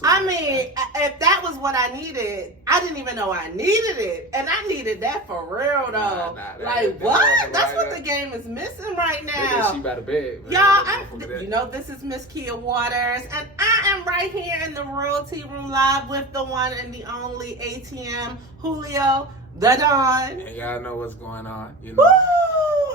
I mean, if that was what I needed, I didn't even know I needed it. And I needed that for real, though. Like, what? That's what the game is missing right now. She by the bed. Y'all, you know, this is Miss Kia Waters, and I am right here in the Royalty Room Live with the one and the only ATM, Julio Da Don. And y'all know what's going on, you know. Woo!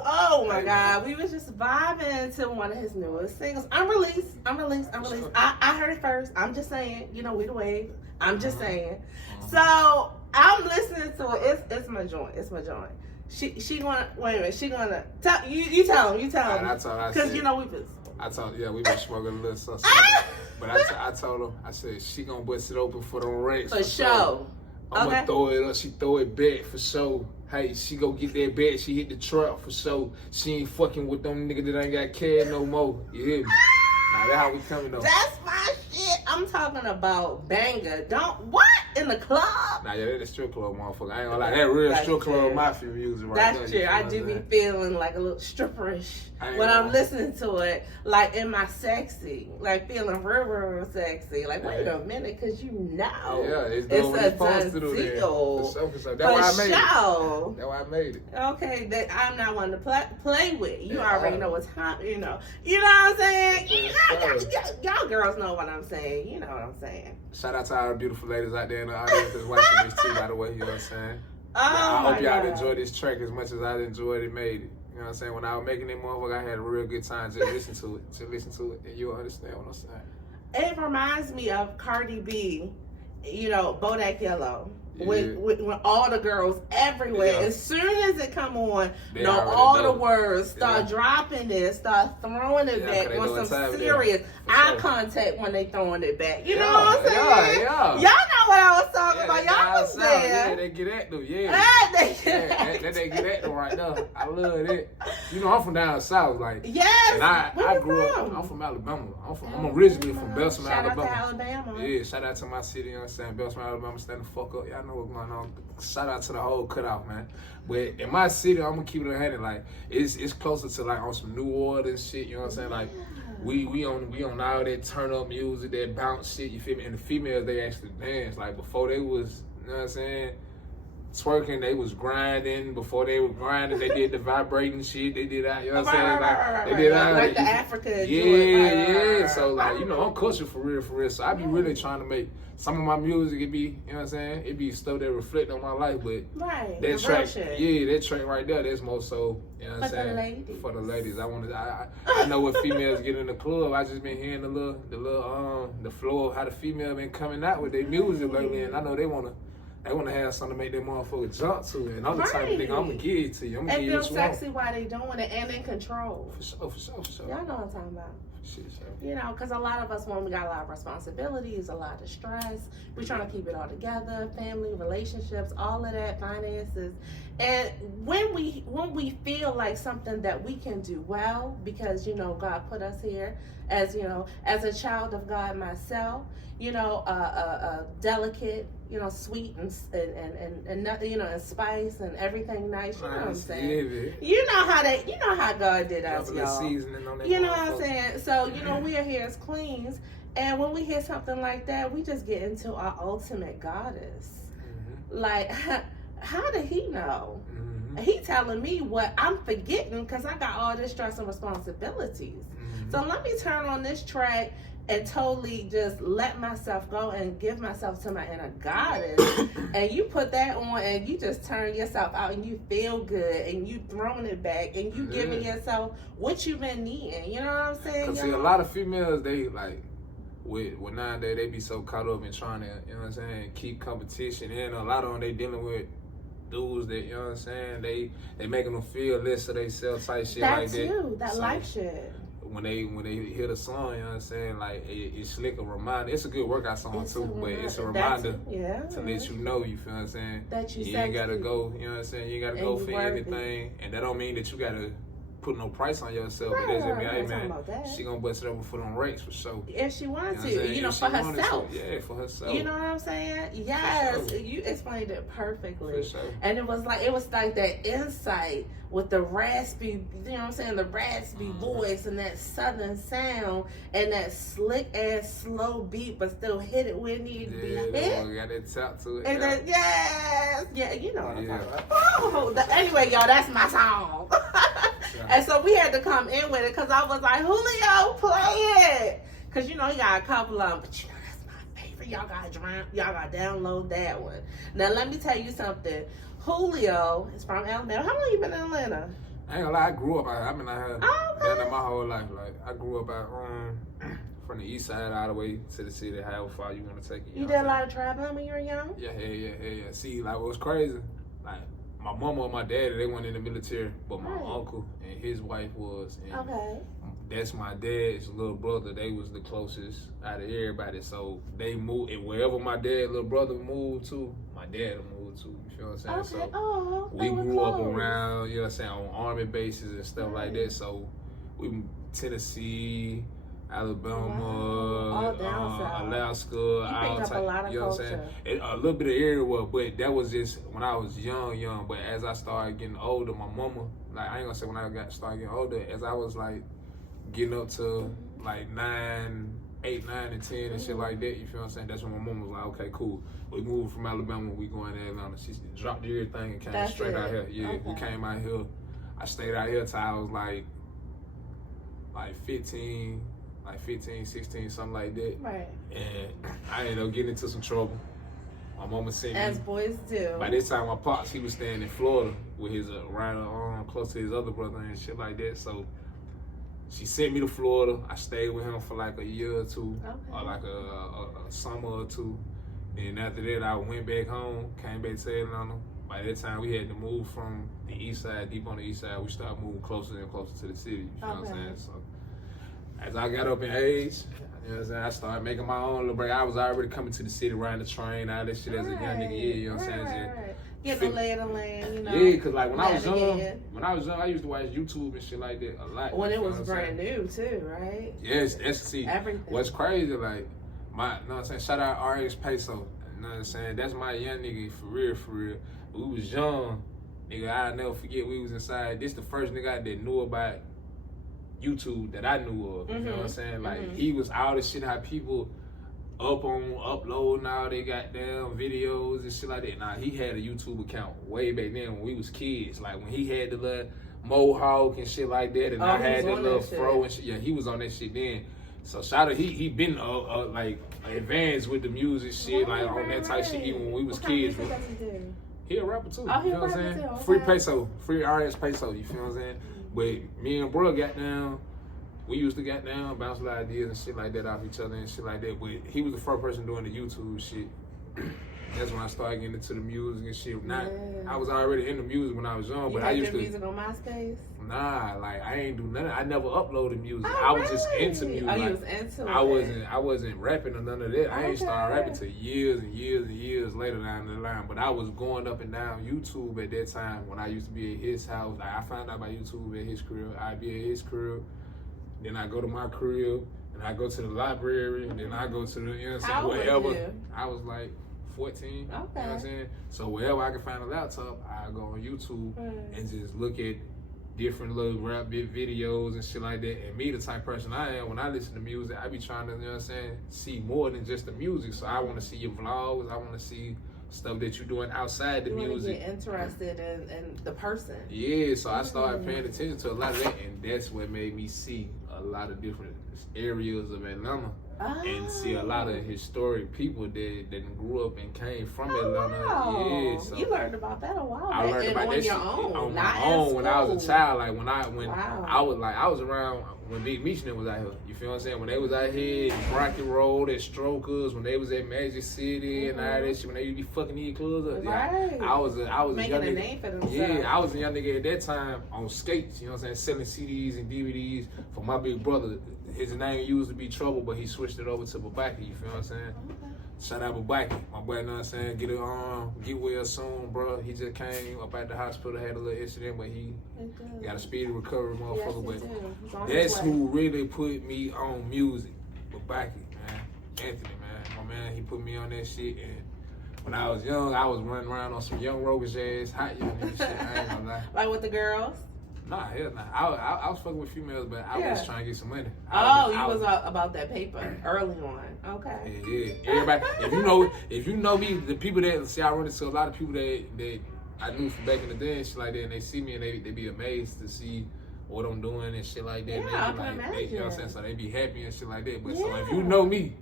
Oh my God, we was just vibing to one of his newest singles. Unreleased. I heard it first. I'm just saying, you know, we the wave. I'm just saying. So I'm listening to it. It's my joint. It's my joint. She gonna wait a minute. She gonna tell you. Tell him. You tell him. Because you know we was. We been smoking a little something. But I told him. I said she gonna bust it open for them racks. For sure. I'm gonna throw it up. She throw it back for sure. Hey, she go get that bag. She hit the trap for sure. She ain't fucking with them niggas that ain't got cash no more. You hear me? Now that's how we coming though. That's my shit. I'm talking about banger. What? In the club? Nah, yeah, that's the strip club, motherfucker. I ain't gonna lie. That real strip club mafia music right there. That's true. I do be feeling like a little stripperish when I'm listening to it. Like in my sexy. Like feeling real sexy. Like, wait a minute, because you know. Yeah, it's a done deal. For sure. That's why I made it. That's why I made it. Okay, that I'm not one to play with. You already know what's hot, you know. You know what I'm saying? Y'all girls know what I'm saying. You know what I'm saying. Shout out to all the beautiful ladies out there in the audience that's watching this too, by the way. You know what I'm saying? I hope y'all enjoyed this track as much as I enjoyed it, made it. You know what I'm saying? When I was making it, motherfucker, I had a real good time. Just listen to it, and you'll understand what I'm saying. It reminds me of Cardi B, you know, Bodak Yellow. Yeah. When all the girls everywhere, as soon as it come on, all the words, start dropping it, start throwing it back on some serious eye contact when they throwing it back. You know what I'm saying? Y'all know what I was talking about. Y'all was there. Yeah, they get at them. They get at them right now. I love it. You know, I'm from down south, like. Yes. And I grew up. I'm from Alabama. I'm originally from Bessemer, Alabama. Shout out to Alabama. Yeah, shout out to my city. You know what I'm saying? Bessemer, Alabama. Stand the fuck up. Y'all know what's going on. Shout out to the whole cutout, man. But in my city, I'm gonna keep it 100. Like it's closer to like on some New Orleans shit. You know what I'm saying? Like we on all that turn up music, that bounce shit. You feel me? And the females, they actually dance. Like before they was, you know what I'm saying, twerking, they was grinding. Before they were grinding, they did the vibrating shit. They did that. You know what I'm saying? Like they did that. Like the Africa. Yeah. So like, you know, I'm culture for real. So I be really trying to make some of my music, it be, you know what I'm saying? It be stuff that reflect on my life, but that track, that track right there, that's more so, you know what I'm saying? For the ladies. I know what females get in the club. I just been hearing the flow of how the female been coming out with their music lately, and I know they wanna have something to make that motherfucker jump to it. And I'm the type of nigga, I'm gonna give it to you. I'm gonna give you what you want. And feel sexy while they doing it and in control. For sure. Y'all know what I'm talking about. Shit. You know, because a lot of us, when we got a lot of responsibilities, a lot of stress, we're trying to keep it all together, family, relationships, all of that, finances. And when we feel like something that we can do well, because, you know, God put us here as, you know, as a child of God myself, you know, delicate, you know, sweet and you know, and spice and everything nice. You know what I'm saying? You know how God did us, y'all. You know what I'm saying? So, you know, we are here as queens, and when we hear something like that, we just get into our ultimate goddess. Like, how did he know? He telling me what I'm forgetting because I got all this stress and responsibilities. So let me turn on this track and totally just let myself go and give myself to my inner goddess. And you put that on and you just turn yourself out and you feel good and you throwing it back and you giving yourself what you've been needing. You know what I'm saying? Because see, a lot of females, they like, with nowadays, they be so caught up in trying to, you know what I'm saying, keep competition. And a lot of them, they dealing with dudes that, you know what I'm saying, they making them feel less of themselves type shit like that. Too, that so, life shit. When they hear the song, you know what I'm saying, like it's like a reminder. It's a good workout song too, but it's a reminder to let you know, you feel what I'm saying, that you ain't gotta go, you know what I'm saying, you ain't gotta go for anything, and that don't mean that you gotta put no price on yourself. But that's mean, hey man, she gonna bust it over for them rates for sure. If she wants to, you know, for herself. Yeah, for herself. You know what I'm saying? Yes, sure. You explained it perfectly. For sure. And it was like that insight with the raspy, you know what I'm saying, the raspy voice and that southern sound and that slick ass slow beat, but still hit it where it needed to be hit. Yeah, got that tap to it. And then you know what I'm talking about. Anyway, y'all, that's my song. And so we had to come in with it because I was like, Julio, play it. Because, you know, he got a couple of them, but you know, that's my favorite. Y'all got to download that one. Now, let me tell you something. Julio is from Alabama. How long you been in Atlanta? I ain't gonna lie, I grew up out here. I've been out here been my whole life. Like, I grew up out from the east side all the way to the city, however far you want to take it. You did a lot of traveling when you were young? Yeah. See, like, what was crazy, like, my mama and my daddy, they weren't in the military, but my uncle and his wife was. And that's my dad's little brother. They was the closest out of everybody. So they moved, and wherever my dad's little brother moved to, my dad moved to. You feel what I'm saying? So we grew up around, you know what I'm saying, on army bases and stuff like that. So we Tennessee, Alabama, Alaska, all type, you know what I'm saying? A little bit of area, but that was just when I was young. But as I started getting older, my mama, like, I ain't gonna say when I started getting older, as I was like getting up to like 8, 9, and 10 and shit like that, you feel what I'm saying? That's when my mom was like, okay, cool. We moved from Alabama, we going to Atlanta. She dropped everything and came straight out here. Yeah, we came out here. I stayed out here till I was like 15, 16, something like that. Right. And I ended up getting into some trouble. My mama sent me. As boys do. By this time, my pops, he was staying in Florida with his close to his other brother and shit like that. So she sent me to Florida. I stayed with him for like a year or two, or like a summer or two. And after that, I went back home, came back to Atlanta. By that time, we had to move from the east side, deep on the east side. We started moving closer and closer to the city. You know what I'm saying? So as I got up in age, you know what I'm saying, I started making my own little break. I was already coming to the city, riding the train, all that shit as a young nigga. Yeah, you know what I'm saying? Get the lay of the land, you know. Yeah, because like when I was young, I used to watch YouTube and shit like that a lot. When it was brand new too, right? Yes, that's everything. What's crazy, like, you know what I'm saying, shout out RX Peso. You know what I'm saying? That's my young nigga for real. We was young, nigga. I'll never forget we was inside. This the first nigga that knew about YouTube that I knew of. You know what I'm saying? Like, he was all the shit how people uploading all they goddamn videos and shit like that. Nah, he had a YouTube account way back then when we was kids. Like when he had the little mohawk and shit like that, and I had the little fro and shit. Yeah, he was on that shit then. So shout out, he been like advanced with the music shit, like on that type shit even when we was kids. He a rapper too. You know what I'm saying? Okay. Free Peso, free RS Peso. You feel what I'm saying? But me and bro got down. We used to get down, bounce a lot of ideas and shit like that off each other and shit like that. But he was the first person doing the YouTube shit. That's when I started getting into the music and shit. I was already into music when I was young, but I used to. You music on MySpace? Nah, like I ain't do nothing. I never uploaded music. I was just into music. Oh, you was into it. I wasn't rapping or none of that. I ain't started rapping till years and years later down the line. But I was going up and down YouTube at that time when I used to be at his house. Like I found out about YouTube at his crib. I'd be at his crib. Then I go to my crib, and I go to the library, and then I go to the, you know what I'm saying, wherever. I was like 14, you know what I'm saying? So wherever I could find a laptop, I go on YouTube and just look at different little rap bit videos and shit like that. And me, the type person I am, when I listen to music, I be trying to, you know what I'm saying, see more than just the music. So I want to see your vlogs, I want to see stuff that you're doing outside the music. Get interested in the person. Yeah, so I started paying attention to a lot of that, and that's what made me see a lot of different areas of Atlanta. And see a lot of historic people that grew up and came from Atlanta. Wow. Yeah, so you learned about that a while back. I learned about that shit on my own when I was a child. Like when I was around when Big Meechin was out here. You feel what I'm saying? When they was out here in Brockton Road at Strokers, when they was at Magic City and all that shit, when they used to be fucking these clubs up. Right. I was making a name for themselves. Yeah, I was a young nigga at that time on skates. You know what I'm saying? Selling CDs and DVDs for my big brother. His name used to be Trouble, but he switched it over to Babaki. You feel what I'm saying? Okay. Shout out Babaki. My boy, you know what I'm saying? Get well soon, bro. He just came up at the hospital, had a little incident, but he got a speedy recovery, motherfucker. Yes, but that's who really put me on music. Babaki, man. Anthony, man. My man, he put me on that shit. And when I was young, I was running around on some young roguish ass, hot young nigga shit. I ain't gonna lie. Like with the girls? Nah, hell nah. I was fucking with females, but I was trying to get some money. I was about that paper early on. Okay. Yeah. Everybody, if you know me, the people that see, I run into a lot of people that I knew from back in the day and shit like that, and they see me and they be amazed to see what I'm doing and shit like that. Yeah, and I can imagine. You know what I'm saying? So they be happy and shit like that. But so if you know me,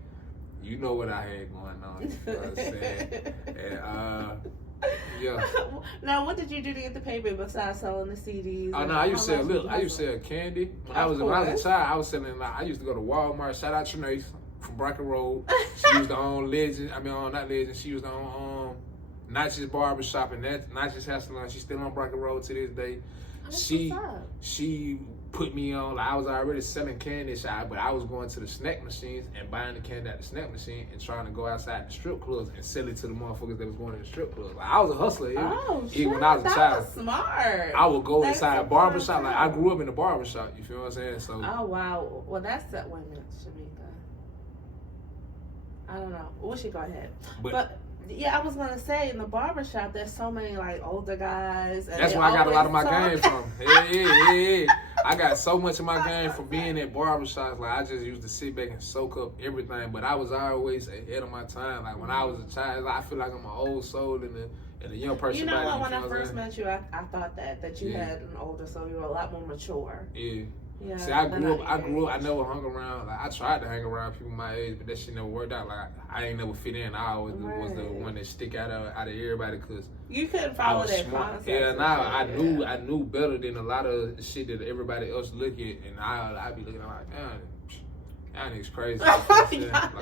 you know what I had going on. You know what I'm saying? And yeah. Now, what did you do to get the paper besides selling the CDs? Oh no, I used to sell candy. When I was a child, I was selling. I used to go to Walmart. Shout out Trinace from Brockton Road. She used to own Legend. Not Legend. She used to own Not Just Barbershop and that Not Just Hair Salon. She's still on Brockton Road to this day. She put me on. Like, I was already selling candy shop, but I was going to the snack machines and buying the candy at the snack machine and trying to go outside the strip clubs and sell it to the motherfuckers that was going to the strip clubs. Like, I was a hustler. Even when I was a child. Was smart. I would go inside a barbershop. Like, I grew up in a barbershop. You feel what I'm saying? So. Oh wow. Well, that's that. Wait a minute, Shamika. I don't know. We should go ahead. But yeah, I was gonna say in the barbershop, there's so many like older guys. And that's where I got a lot of my game from. Yeah. I got so much of my game from being at barbershops. Like I just used to sit back and soak up everything. But I was always ahead of my time. Like when I was a child, I feel like I'm an old soul and a young person. You know what? When I first met you, I thought that you had an older soul. You were a lot more mature. Yeah. Yeah, see, I grew up. I never hung around. Like I tried to hang around people my age, but that shit never worked out. Like I ain't never fit in. I always was the one that stick out of everybody because you couldn't follow that concept. Yeah, now I knew better than a lot of shit that everybody else look at, and I be looking like, that nigga's crazy. Like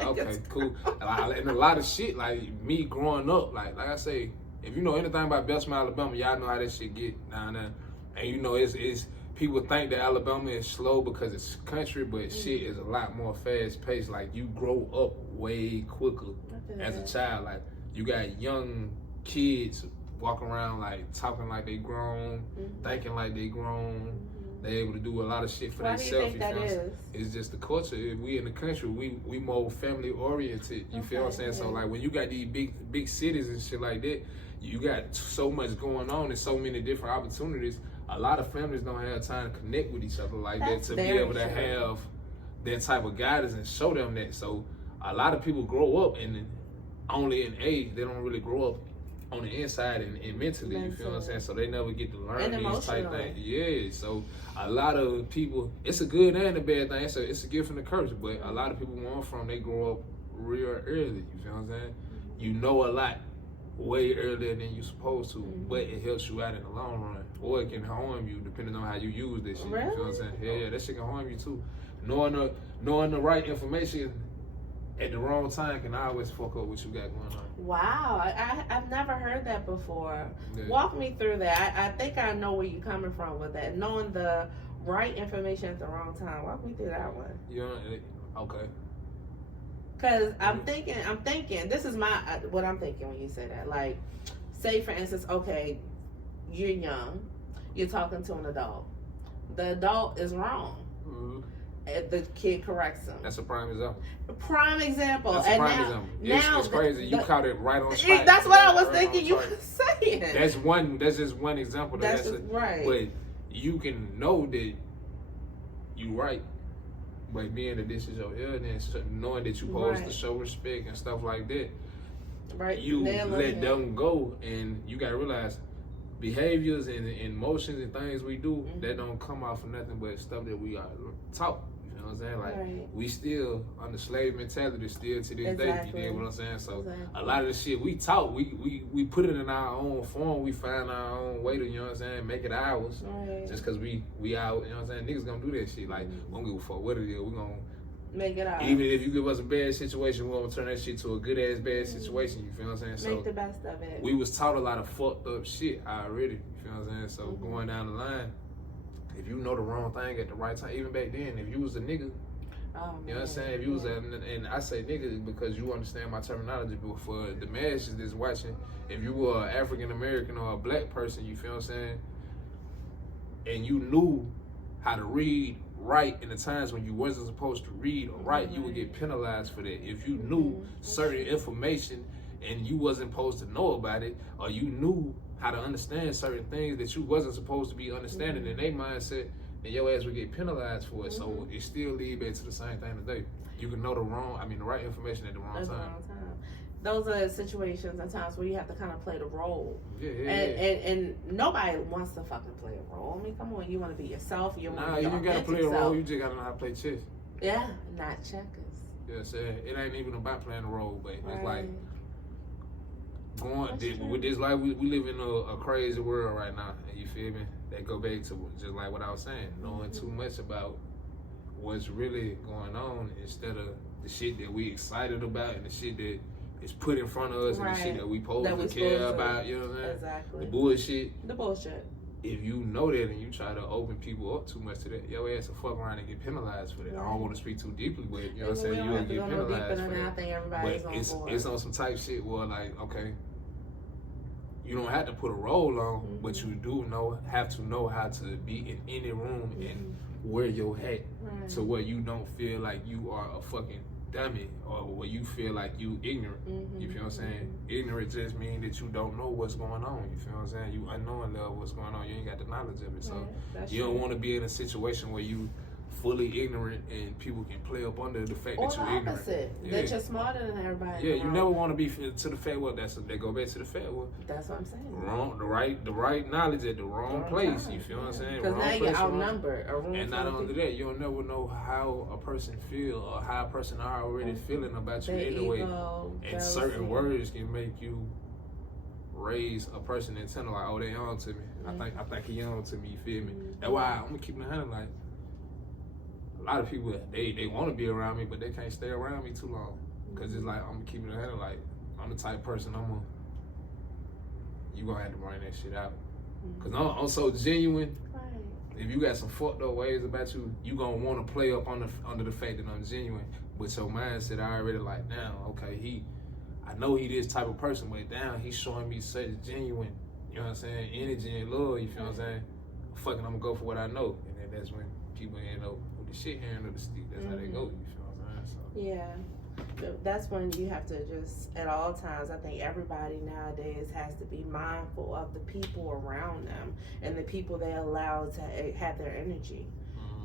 okay, cool. And a lot of shit like me growing up, like I say, if you know anything about Bessemer, Alabama, y'all know how that shit get down there, and you know it's. People think that Alabama is slow because it's country, but shit is a lot more fast paced. Like you grow up way quicker as a child. Like you got young kids walking around like talking like they grown, thinking like they grown. They able to do a lot of shit for themselves. It's just the culture. If we in the country, we more family oriented. You feel what I'm saying? So like when you got these big cities and shit like that, you got so much going on and so many different opportunities. A lot of families don't have time to connect with each other like that to be able to have that type of guidance and show them that. So a lot of people grow up and only in age, they don't really grow up on the inside and mentally, you feel what I'm saying? So they never get to learn these type things. Yeah, so a lot of people, it's a good and a bad thing. It's a gift and a curse, but a lot of people where I'm from, they grow up real early, you feel what I'm saying? You know a lot way earlier than you're supposed to, but it helps you out in the long run. Or it can harm you depending on how you use this shit. Really? You feel what I'm saying? Yeah, that shit can harm you too. Knowing the right information at the wrong time can always fuck up what you got going on. Wow, I've never heard that before. Yeah. Walk me through that. I think I know where you're coming from with that. Knowing the right information at the wrong time. Walk me through that one. Okay. Cause I'm thinking. This is what I'm thinking when you say that. Like, say for instance, okay, you're young, you're talking to an adult. The adult is wrong. The kid corrects him. That's a prime example. Prime example. That's a prime example. It's crazy. You caught it right on spot. That's what I was thinking you were saying. That's just one example. That's right. But you can know that you right. But being that this is your illness, knowing that you're supposed to show respect and stuff like that, you let them go, and you gotta realize behaviors and emotions and things we do that don't come out for nothing but stuff that we are taught. You know what I'm saying? Like we still under slave mentality still to this day. You get what I'm saying? So a lot of the shit we taught, we put it in our own form. We find our own way to, you know what I'm saying, make it ours. Just cause we out, you know what I'm saying? Niggas gonna do that shit. Like we don't give a fuck what it is. We gonna make it ours. Even if you give us a bad situation, we're gonna turn that shit to a good ass bad situation. You feel what I'm saying? Make the best of it. We was taught a lot of fucked up shit already. You feel what I'm saying? So going down the line, if you know the wrong thing at the right time, even back then, if you was a nigga, you know what I'm saying? If you was and I say nigga because you understand my terminology, but for the masses that's watching, if you were an African American or a black person, you feel what I'm saying? And you knew how to read, write in the times when you wasn't supposed to read or write, you would get penalized for that. If you knew certain information and you wasn't supposed to know about it, or you knew how to understand certain things that you wasn't supposed to be understanding in their mindset, then your ass would get penalized for it. So it still leads back to the same thing today. You can know the right information at the wrong time. Those are situations and times where you have to kind of play the role. Yeah. And nobody wants to fucking play a role. I mean, come on, you want to be yourself. You want to be you don't gotta play a role. You just gotta know how to play chess. Yeah, not checkers. You know what I'm saying? It ain't even about playing a role, but it's like with this life, we live in a crazy world right now, and you feel me? That go back to just like what I was saying, knowing too much about what's really going on instead of the shit that we excited about and the shit that is put in front of us and the shit that we supposed to care about, you know what I'm saying? Exactly. The bullshit. If you know that and you try to open people up too much to that, your ass will fuck around and get penalized for that. I don't want to speak too deeply, but you know what I'm saying? You'll get penalized for that. I think everybody's but it's on some type shit where like, okay, you don't have to put a role on, but you do have to know how to be in any room and wear your hat to where you don't feel like you are a fucking dummy or where you feel like you ignorant. You feel what I'm saying? Ignorant just means that you don't know what's going on. You feel what I'm saying? You unknowing of what's going on. You ain't got the knowledge of it. So you don't want to be in a situation where you fully ignorant and people can play up under the fact that you're ignorant. That you're smarter than everybody. Yeah, you never want to be to the fact. Well, they go back to the fact. Well, that's what I'm saying. The right knowledge at the wrong place. You feel what I'm saying? Because now you're outnumbered. And not only that, you'll never know how a person feel or how a person are already feeling about you anyway. And certain words can make you raise a person antenna like, oh, they on to me. I think he on to me. You feel me? That's why I'm gonna keep it 100. Like a lot of people, they want to be around me, but they can't stay around me too long. Cause it's like I'm gonna keep it 100. Like I'm the type of person you gonna have to bring that shit out. Cause I'm so genuine. If you got some fucked up ways about you, you gonna want to play up under the fact that I'm genuine. But your mindset already like, damn, okay, I know he this type of person, but damn, he's showing me such genuine, you know what I'm saying, energy and love, you feel what I'm saying? Fucking, I'm gonna go for what I know. And then that's when people end up with the shit hand of the stick. That's how they go, you feel what I'm saying? So. Yeah. That's when you have to just, at all times, I think everybody nowadays has to be mindful of the people around them and the people they allow to have their energy.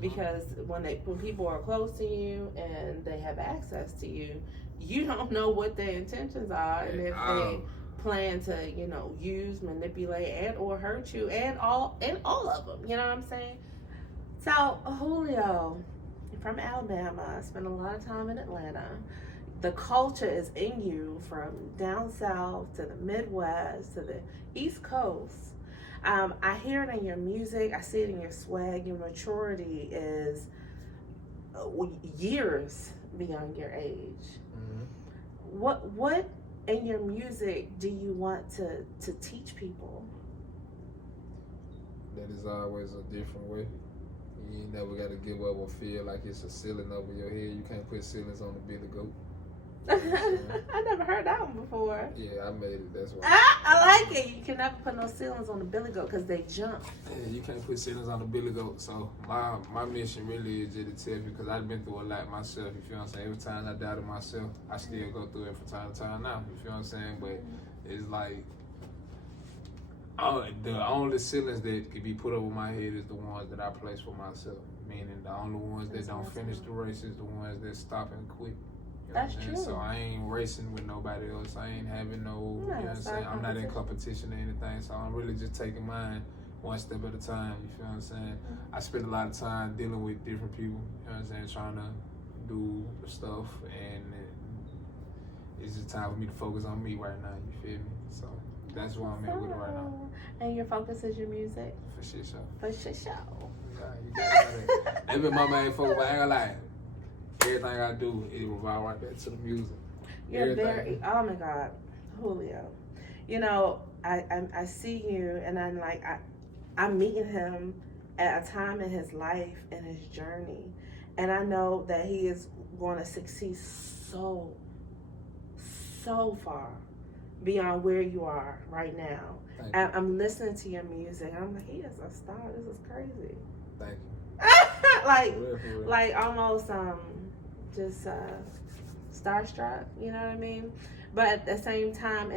Because when people are close to you and they have access to you, you don't know what their intentions are and if they plan to, use, manipulate, and or hurt you, and all of them. You know what I'm saying? So Julio, from Alabama, I spent a lot of time in Atlanta. The culture is in you from down south to the Midwest to the East Coast. I hear it in your music. I see it in your swag. Your maturity is years beyond your age. What in your music do you want to teach people? That is always a different way. You ain't never got to give up or feel like it's a ceiling over your head. You can't put ceilings on the Billy Goat. I never heard that one before. Yeah, I made it. That's why. I like it. You can never put no ceilings on the Billy Goat because they jump. Yeah, you can't put ceilings on the Billy Goat. So my mission really is just to tell you, because I've been through a lot myself. You feel what I'm saying? Every time I doubted myself, I still go through it from time to time now. You feel what I'm saying? But it's like the only ceilings that can be put over my head is the ones that I place for myself. Meaning the only ones that don't finish the race is the ones that stop and quit. That's true. So I ain't racing with nobody else. I ain't having no, you know what I'm saying? I'm not in competition or anything, so I'm really just taking mine one step at a time, you feel what I'm saying? I spend a lot of time dealing with different people, you know what I'm saying, trying to do stuff, and it's just time for me to focus on me right now, you feel me? So that's why I'm at with it right now. And your focus is your music? For shit show. For shit show. Yeah, you got it. That been my main focus, but I ain't gonna lie. Everything I do, it revolve right back to the music. You're very, oh my God, Julio. You know, I see you, and I'm like, I'm meeting him at a time in his life and his journey. And I know that he is going to succeed so far beyond where you are right now. I'm listening to your music, and I'm like, he is a star. This is crazy. Thank you. like almost just starstruck, you know what I mean? But at the same time,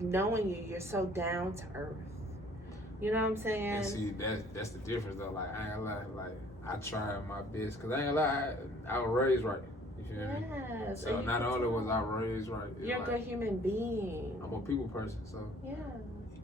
knowing you're so down to earth. You know what I'm saying? And see, that's the difference though. Like, I ain't gonna lie, like, I tried my best, cause I ain't gonna lie, I was raised right. You feel me? So not only was I raised right, you're a good human being. I'm a people person, so yeah.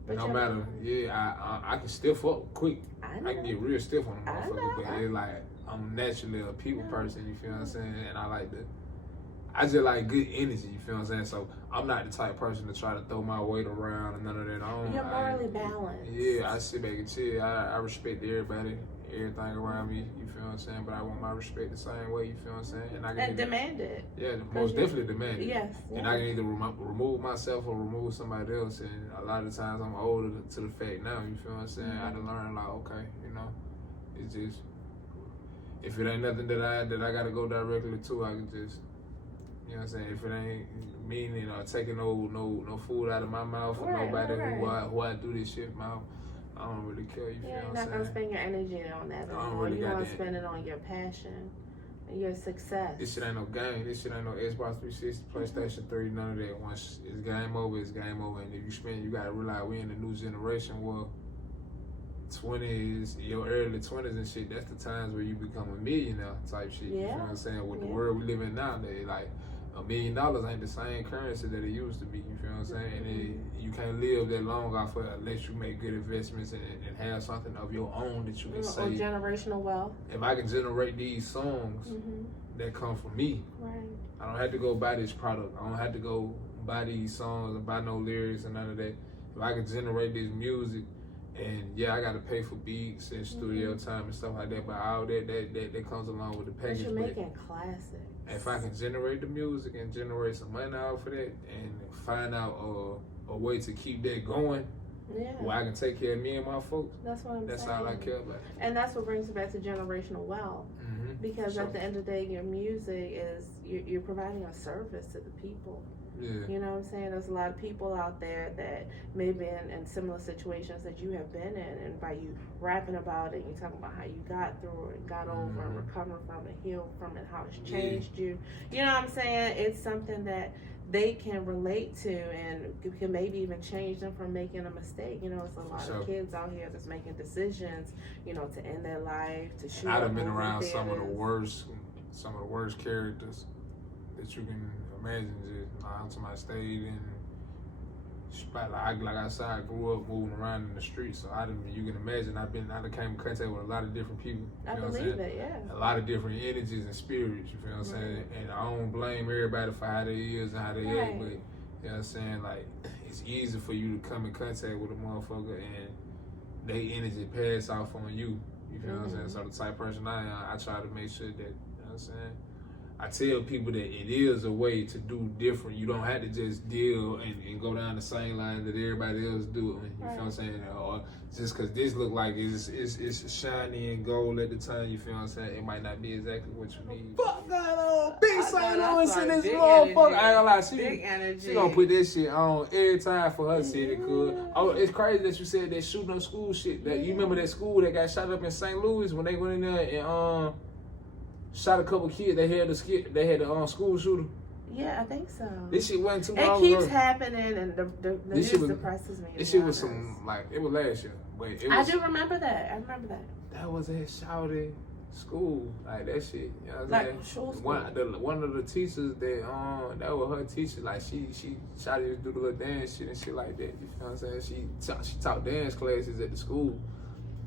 But no matter, I can stiff up quick. I can get real stiff on a motherfucker, but it's like I'm naturally a people person. You feel what I'm saying? And I just like good energy. You feel what I'm saying? So I'm not the type of person to try to throw my weight around and none of that. You're morally balanced. Yeah, I sit back and chill. I respect everybody, everything around me. You feel what I'm saying? But I want my respect the same way. You feel what I'm saying? And I can demand it. Yeah, most definitely demand it. Yes. And I can either remove myself or remove somebody else. And a lot of times I'm older to the fact now. You feel what I'm saying? I had to learn like, okay, you know, it's just if it ain't nothing that I gotta go directly to, I can just. You know what I'm saying? If it ain't meaning taking no food out of my mouth for nobody who I do this shit mouth, I don't really care. You feel what I'm saying? You're not gonna spend your energy on that. You want to spend it on your passion and your success. This shit ain't no game. This shit ain't no Xbox 360, PlayStation 3, none of that. Once it's game over, it's game over. And if you gotta realize we in the new generation where 20s, your early 20s and shit, that's the times where you become a millionaire type shit. You feel what I'm saying? With the world we live in nowadays, like $1 million ain't the same currency that it used to be. You feel what I'm saying? And you can't live that long off of it unless you make good investments and have something of your own that you can say. Or generational wealth. If I can generate these songs that come from me, I don't have to go buy this product. I don't have to go buy these songs and buy no lyrics and none of that. If I can generate this music, and I got to pay for beats and studio time and stuff like that, but all that comes along with the package. But you're making classics. If I can generate the music and generate some money out for that, and find out a way to keep that going, where I can take care of me and my folks. That's what I'm saying. That's all I care about. And that's what brings it back to generational wealth. Because at the end of the day, your music is you're providing a service to the people. Yeah. You know what I'm saying? There's a lot of people out there that may be in similar situations that you have been in, and by you rapping about it, you talking about how you got through it, got over and recovered from it, healed from it, how it's changed you. You know what I'm saying? It's something that they can relate to, and can maybe even change them from making a mistake. You know, it's a lot of kids out here that's making decisions, to end their life, to shoot. I've been around some of the worst characters that you can imagine. Just my stayed in spot. Like I said, I grew up moving around in the streets, so you can imagine I came in contact with a lot of different people. I believe it, yeah. A lot of different energies and spirits. You feel what I'm saying? And I don't blame everybody for how they is and how they act, but you know what I'm saying? Like, it's easy for you to come in contact with a motherfucker and they energy pass off on you. You feel what I'm saying? So the type of person I am, I try to make sure that, you know what I'm saying? I tell people that it is a way to do different. You don't have to just deal and go down the same line that everybody else do. You feel what I'm saying? Or just because this look like it's shiny and gold at the time, you feel what I'm saying? It might not be exactly what you need. Fuck going on? Big St. Louis in this motherfucker. I ain't gonna lie. She gonna put this shit on every time for her city, cuz. Oh, it's crazy that you said that shooting up school shit. That you remember that school that got shot up in St. Louis when they went in there and shot a couple kids. They had the school shooter. Yeah, I think so. This shit wasn't too long ago. It keeps happening, and the news depresses me. This shit was it was last year. I do remember that. That was at Shouty School, like that shit. You know what I'm like saying? school. One of the teachers that was her teacher. Like she tried to do the little dance shit and shit like that. You know what I'm saying? She taught dance classes at the school,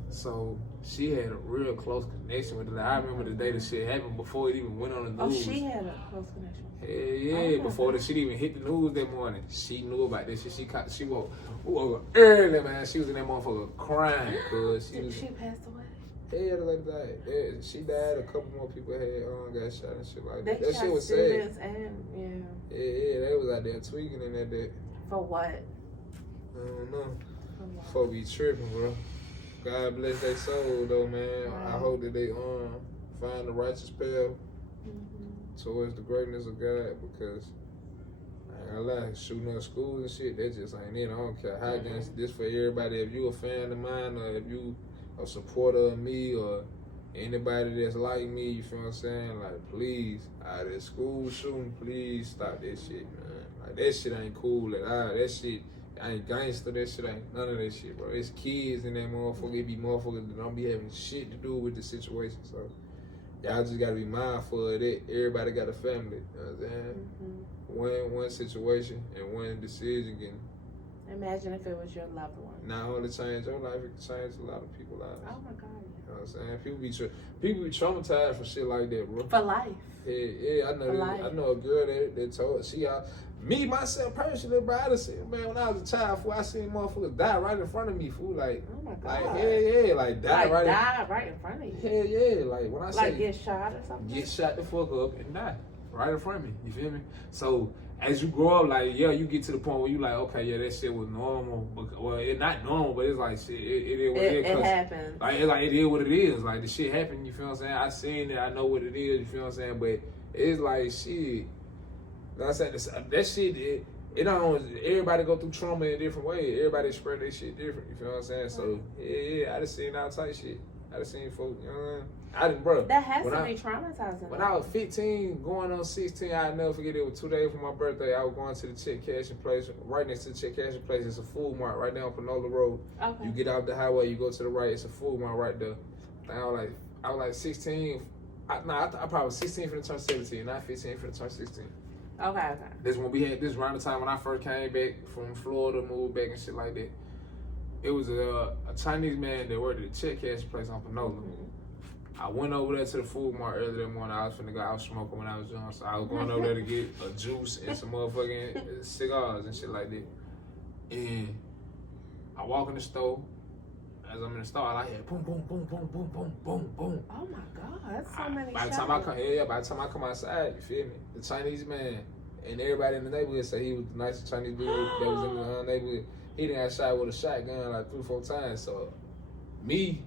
so she had a real close connection with it. Like, I remember the day the shit happened before it even went on the news. Oh, she had a close connection. Yeah, before the shit even hit the news that morning, she knew about this shit. She woke early, man. She was in that motherfucker crying because she passed away. Yeah, like that. Yeah, she died. A couple more people had got shot and shit like that. That shit was sad. And Yeah, they was out there tweaking in that day. For what? I don't know. For be tripping, bro. God bless their soul, though, man. Right. I hope that they find the righteous path towards the greatness of God, because I ain't gonna lie, shooting up schools and shit, that just ain't it. I don't care how against this for everybody. If you a fan of mine, or if you a supporter of me, or anybody that's like me, you feel what I'm saying? Like, please, out of school shooting, please stop that shit, man. Like, that shit ain't cool at all. That shit ain't gangster. That shit ain't none of that shit, bro. It's kids in that motherfucker. It be motherfuckers that don't be having shit to do with the situation. So, y'all just gotta be mindful of that. Everybody got a family, you know what I'm saying? One situation and one decision can. Imagine if it was your loved one. Not only change your life, it can change a lot of people's lives. Oh my God. You know what I'm saying? People be traumatized for shit like that, bro. For life. Yeah, I know. I know a girl that told me myself personally, bro. I just said, man, when I was a child, fool, I seen motherfuckers die right in front of me, fool. Like, oh my God. Like, yeah, like die right in front of you. Yeah. Like when I say get shot or something. Get shot the fuck up and die right in front of me. You feel me? So as you grow up, like, yeah, you get to the point where you like, okay, yeah, that shit was normal. Well, it's not normal, but it's like shit. It is what it is. It happens. Like it is what it is. Like the shit happened. You feel what I'm saying? I seen it. I know what it is. You feel what I'm saying? But it's like shit. Like I said, that shit. It don't. Everybody go through trauma in a different way. Everybody spread their shit different. You feel what I'm saying? So yeah, I just seen all type shit. I just seen folks. You know what I mean? I didn't, bro. That has to be traumatizing. When I was 15, going on 16, I'll never forget. It was 2 days for my birthday. I was going to the check cashing place. Right next to the check cashing place, it's a food mart right down Panola Road. Okay. You get off the highway, you go to the right. It's a food mart right there. I was like 16. I probably was 16 for the turn 17, not 15 for the turn 16. Okay. This when we had this around the time when I first came back from Florida, moved back and shit like that. It was a Chinese man that worked at the check cash place on Panola. I went over there to the food mart earlier that morning. I was finna go out smoking when I was young, so I was going over there to get a juice and some motherfucking cigars and shit like that. And I walk in the store. As I'm in the store, I hear boom, boom, boom, boom, boom, boom, boom, boom. Oh my God, that's so many by the time I come outside, you feel me? The Chinese man and everybody in the neighborhood said he was the nicest Chinese dude that was in the neighborhood. He done got shot with a shotgun like 3-4 times. So me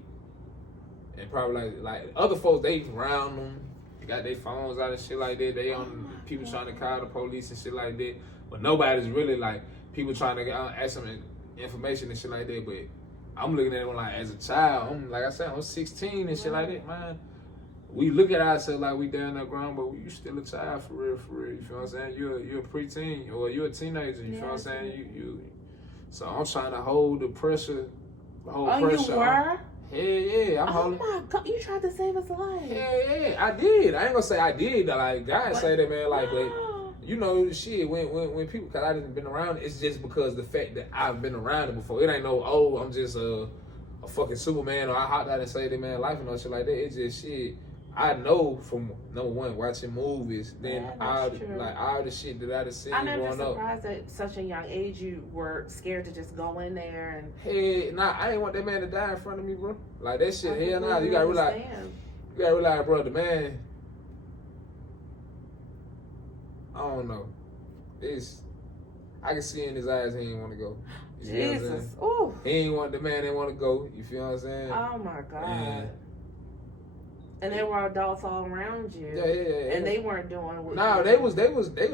and probably like other folks, they round them, they got their phones out and shit like that. They on people trying to call the police and shit like that. But nobody's really like people trying to ask them information and shit like that. But I'm looking at them like as a child. Like I said, I'm 16 and shit like that, man. We look at ourselves like we down that ground, but you still a child for real. You feel what I'm saying? You're a preteen or you're a teenager. You feel what I'm saying? So I'm trying to hold the pressure. You were? Yeah, I'm holding. Oh my God, you tried to save his life. Yeah, I did. I ain't gonna say I did. Like God say that, man. Like, but you know, shit. When people, cause I didn't been around, it's just because the fact that I've been around it before. It ain't no I'm just a fucking Superman or I hopped out and saved that man life and no shit like that. It's just shit. I know from number one watching movies, then all the shit that I done seen growing up. I'm never surprised at such a young age you were scared to just go in there and. Hey, I ain't want that man to die in front of me, bro. Like that shit, hell nah. You gotta realize, bro, the man. I don't know. I can see in his eyes he ain't want to go. Jesus, ooh. The man didn't want to go. You feel what I'm saying? Oh my God. And there were adults all around you. Yeah. And they weren't doing what. No, they was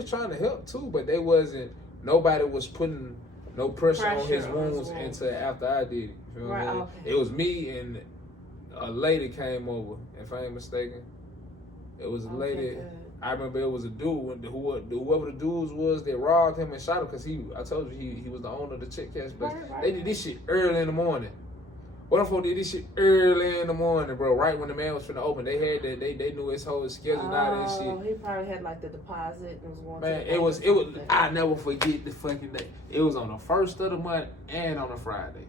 trying to help too, but they wasn't. Nobody was putting no pressure on his wounds until after I did it. You feel what I'm saying? Okay. It was me and a lady came over, if I ain't mistaken. It was a lady. Good. I remember it was a dude. Whoever the dudes was, they robbed him and shot him because I told you he was the owner of the check cash place. Right. They did this shit early in the morning. What if I did this shit early in the morning, bro? Right when the man was finna open, they had that. They knew his whole schedule and all that shit. Oh, he probably had like the deposit and was going. Man, it was. I never forget the fucking day. It was on the first of the month and on a Friday.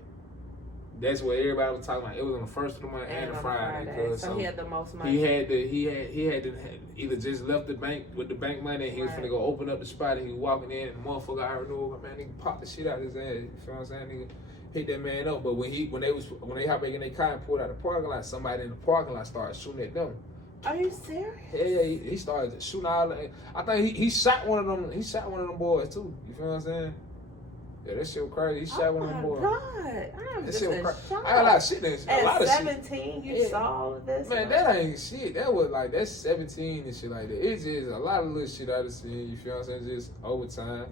That's what everybody was talking about. It was on the first of the month and a Friday. So he had the most money. He had to either just left the bank with the bank money and he was finna go open up the spot and he was walking in and the motherfucker I already knew, man, nigga popped the shit out of his ass. You feel what I'm saying? Nigga hit that man up. But when they hopped back in their car and pulled out the parking lot, somebody in the parking lot started shooting at them. Are you serious? Yeah, he started shooting all. I think he shot one of them. He shot one of them boys too. You feel what I'm saying? Yeah, that shit was crazy. He shot one of them boys. Oh my God, I'm just in shock. I got a lot of shit in At a lot of 17, shit. you saw all of this? Man, that ain't shit. That was like, that's 17 and shit like that. It's just a lot of little shit I done seen. You feel what I'm saying? Just over time.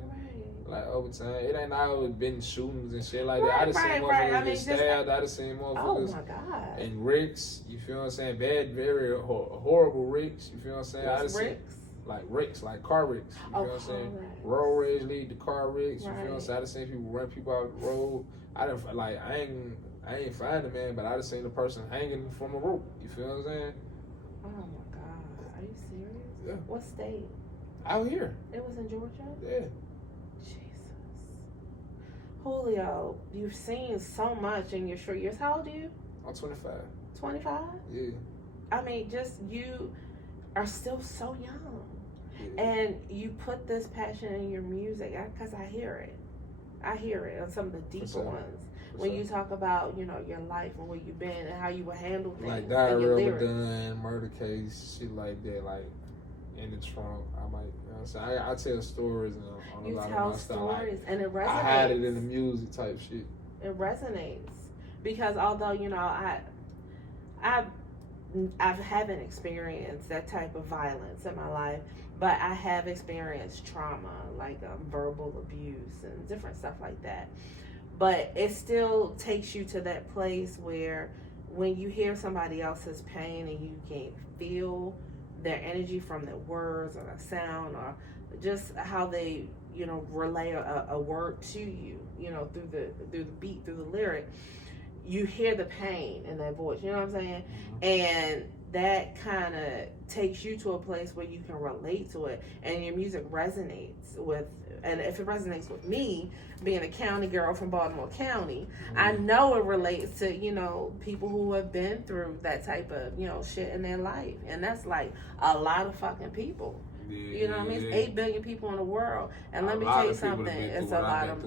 Like over time. It ain't always been shootings and shit like that. I done seen motherfuckers get stabbed. I done seen motherfuckers. Oh my God. And wrecks. You feel what I'm saying? Bad, very horrible wrecks. You feel what I'm saying? What's wrecks? Like wrecks, like car wrecks. You feel what I'm saying? Road rage lead to car wrecks. You feel what I'm saying? I done seen people run people out the road. I ain't find the man, but I done seen the person hanging from a rope. You feel what I'm saying? Oh my God. Are you serious? Yeah. What state? Out here. It was in Georgia? Yeah. Jesus. Julio, you've seen so much in your short years. How old are you? I'm 25. 25? Yeah. I mean, just you are still so young. Yeah. And you put this passion in your music because I hear it. I hear it on some of the deeper ones. When you talk about, you know, your life and where you've been and how you would handle things. Like Diary of a Done, murder case, shit like that, like in the trunk. I might, you know what I'm saying? I tell stories on a lot of my stuff. You tell stories and it resonates. I hide it in the music type shit. It resonates. Because although, you know, I haven't experienced that type of violence in my life, but I have experienced trauma, like verbal abuse and different stuff like that. But it still takes you to that place where when you hear somebody else's pain and you can feel their energy from their words or the sound or just how they, you know, relay a word to you, you know, through the beat, through the lyric, you hear the pain in their voice, you know what I'm saying? And that kind of takes you to a place where you can relate to it and your music resonates with, and if it resonates with me, being a county girl from Baltimore County, I know it relates to, you know, people who have been through that type of, you know, shit in their life. And that's like a lot of fucking people. Yeah, you know what I mean? It's 8 billion people in the world. And let me tell you something. It's a lot of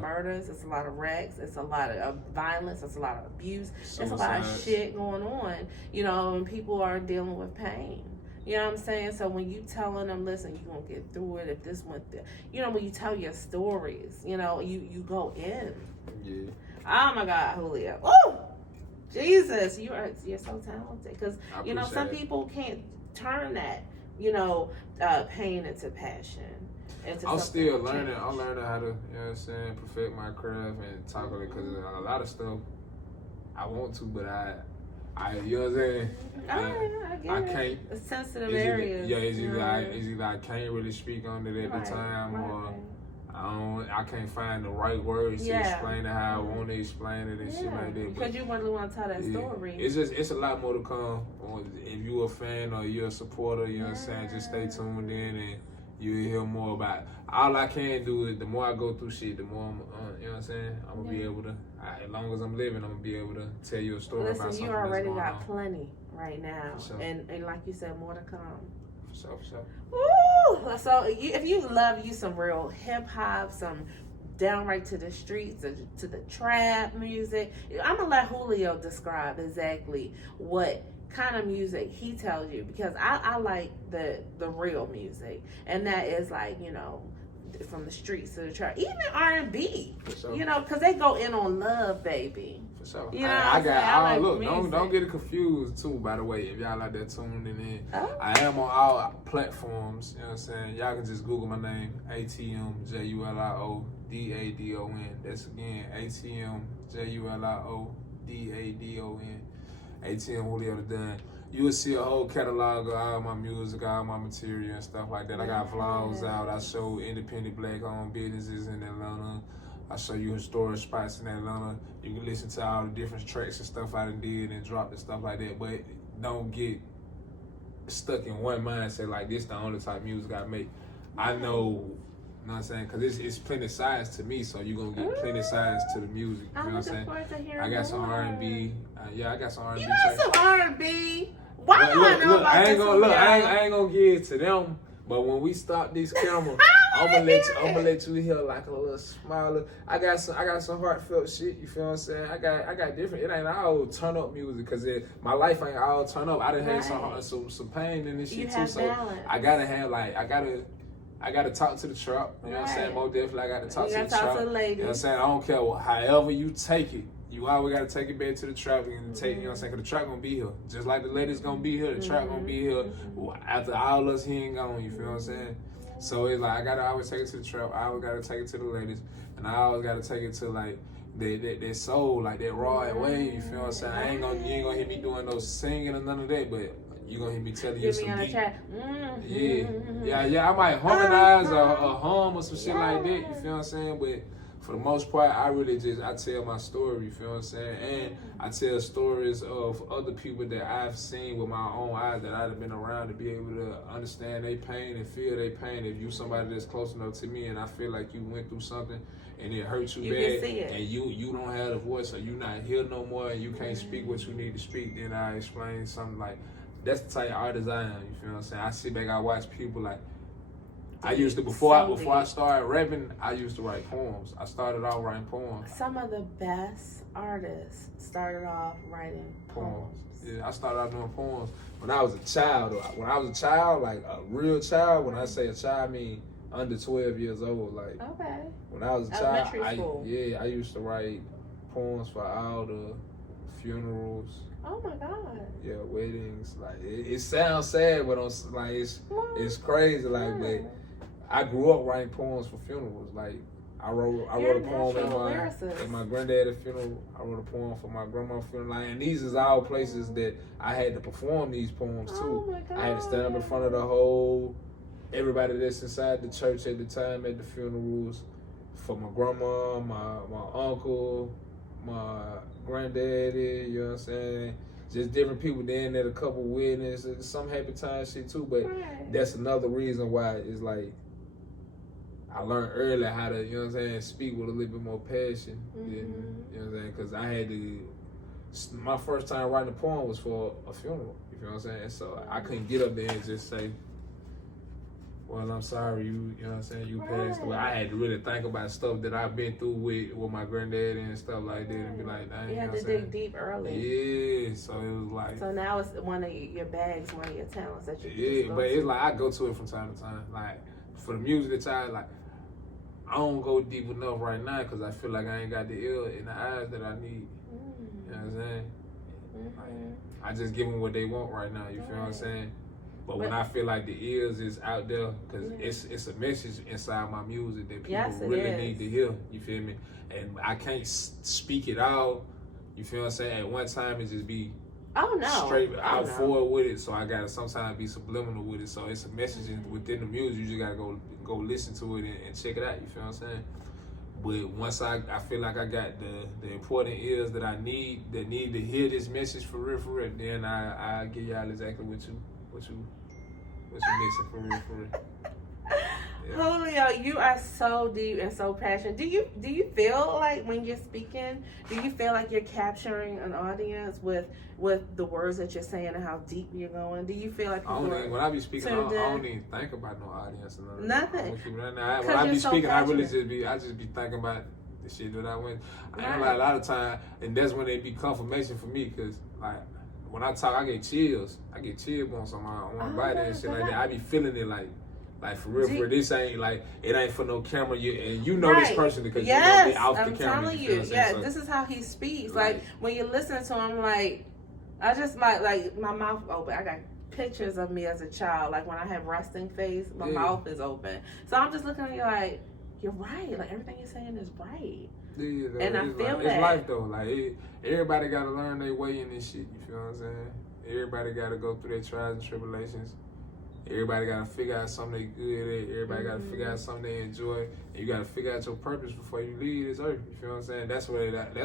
murders, it's a lot of wrecks, it's a lot of violence, it's a lot of abuse, there's a lot of shit going on, you know, and people are dealing with pain. You know what I'm saying? So when you telling them, listen, you're going to get through it if this went there. You know, when you tell your stories, you know, you go in. Yeah. Oh, my God, Julio. Oh, Jesus, you're so talented. Because, you know, some people can't turn that, you know, pain into passion. I'm still learning. I'm learning how to, you know what I'm saying, perfect my craft and talk on it. Because a lot of stuff I want to, but I you know what I'm saying? I can't. It's sensitive areas. It's either I can't really speak on it at the time, or I can't find the right words to explain it how I want to explain it and shit like that. Because you really want to tell that story. It's a lot more to come. If you're a fan or you're a supporter, you know what I'm saying, just stay tuned in and you'll hear more about it. All I can do is the more I go through shit, the more I'm, you know what I'm saying, I'm going to be able to, as long as I'm living, I'm going to be able to tell you a story about something that's going on. Listen, you already got plenty right now. Sure. And like you said, more to come. For sure. Woo! So if you love you some real hip-hop, some downright to the streets, to the trap music, I'm going to let Julio describe exactly what kind of music he tells you, because I like the real music, and that is like, you know, from the streets to the trap, even R&B, sure. You know, because they go in on love, baby. For sure. You know, look, don't get it confused too, by the way, if y'all like that tuning in. I am on all platforms, you know what I'm saying? Y'all can just Google my name, ATM JULIO DADON. That's again, ATM JULIO DADON. ATM Julio Da Don. You will see a whole catalog of all my music, all my material and stuff like that. I got vlogs out. I show independent black-owned businesses in Atlanta. I show you historic spots in Atlanta. You can listen to all the different tracks and stuff I done did and dropped and stuff like that. But don't get stuck in one mindset like this the only type of music I make. I know, you know what I'm saying? Because it's plenty sides to me, so you're going to get plenty sides to the music. You know what I'm saying? I got some R&B. I got some R&B. You got some R&B? Why do I know about I ain't gonna give it to them. But when we stop this camera, I'm gonna let you hear like a little smaller. I got some heartfelt shit. You feel what I'm saying? I got different. It ain't all turn up music because my life ain't all turn up. I done had some pain in this shit too. So balance. I gotta talk to the trap. You know what I'm saying? Most definitely, I gotta talk to the trap. You know what I'm saying? I don't care however you take it. You always gotta take it back to the trap and take, you know what I'm saying? Cause the trap gonna be here. Just like the ladies gonna be here, the trap gonna be here. After all us, he ain't gone, you feel what I'm saying? So it's like, I gotta always take it to the trap. I always gotta take it to the ladies. And I always gotta take it to like, that soul, like that raw way, you feel what I'm saying? You ain't gonna hear me doing no singing or none of that, but you gonna hear me telling you some deep. Yeah, I might harmonize or hum or some shit like that, you feel what I'm saying? But for the most part, I tell my story, you feel what I'm saying? And I tell stories of other people that I've seen with my own eyes that I've been around to be able to understand their pain and feel their pain. If you somebody that's close enough to me and I feel like you went through something and it hurt you bad and you don't have the voice or you not here no more and you can't speak what you need to speak, then I explain something like, that's the type of artist I am, you feel what I'm saying? I sit back, I watch people like, I used to, before I started rapping, I used to write poems. I started off writing poems. Some of the best artists started off writing poems. Yeah, I started off doing poems when I was a child. When I was a child, like a real child, when I say a child, I mean under 12 years old. Like, okay. When I was a child, I used to write poems for all the funerals. Oh my God. Yeah, weddings. Like it sounds sad, but it's crazy. Like, but I grew up writing poems for funerals. Like I wrote a poem at my granddad's funeral. I wrote a poem for my grandma's funeral. Like, and these is all places that I had to perform these poems too. Oh my God. I had to stand up in front of the whole everybody that's inside the church at the time at the funerals. For my grandma, my uncle, my granddaddy, you know what I'm saying? Just different people. Then at a couple weddings, some happy time shit too. But that's another reason why it's like I learned early how to, you know what I'm saying, speak with a little bit more passion. Than, you know what I'm saying? Because I had to, my first time writing a poem was for a funeral. You feel what I'm saying? So I couldn't get up there and just say, well, I'm sorry, you know what I'm saying, you passed away. I had to really think about stuff that I've been through with my granddad and stuff like that and be like, dang, you had to dig deep early. Yeah, so it was like. So now it's one of your bags, one of your talents that you Yeah, but it's like I go to it from time to time. Like, for the music that I don't go deep enough right now because I feel like I ain't got the ear in the eyes that I need. You know what I'm saying? Like, I just give them what they want right now, you feel what I'm saying? But when I feel like the ears is out there, because it's a message inside my music that people really need to hear, you feel me? And I can't speak it out, you feel what I'm saying? At one time, it just be straight out forward with it, so I gotta sometimes be subliminal with it. So it's a message within the music, you just gotta go listen to it and check it out, you feel what I'm saying? But once I feel like I got the important ears that I need, that need to hear this message for real, then I give y'all exactly what you missing for real. Yeah. Julio, you are so deep and so passionate. Do you feel like when you're speaking, do you feel like you're capturing an audience with the words that you're saying and how deep you're going? Do you feel like when I be speaking, I don't even think about no audience or nothing? When I be speaking, I just be thinking about the shit that I went. I ain't like a lot of time, and that's when it be confirmation for me, cause like. When I talk, I get chills. I get chill bumps on my body and shit like that. I be feeling it like for real. This ain't like, it ain't for no camera. And you know this person because you know me off the camera. I'm telling you. Yeah, so, this is how he speaks. Like when you listen to him, like I just like my mouth open. I got pictures of me as a child. Like when I have resting face, my mouth is open. So I'm just looking at you like, you're right. Like everything you're saying is right. Yeah, and I feel that. It's life though. Like everybody got to learn their way in this shit. You feel what I'm saying? Everybody got to go through their trials and tribulations. Everybody gotta figure out something they good at. Everybody gotta figure out something they enjoy. And you gotta figure out your purpose before you leave this earth. You feel what I'm saying? That's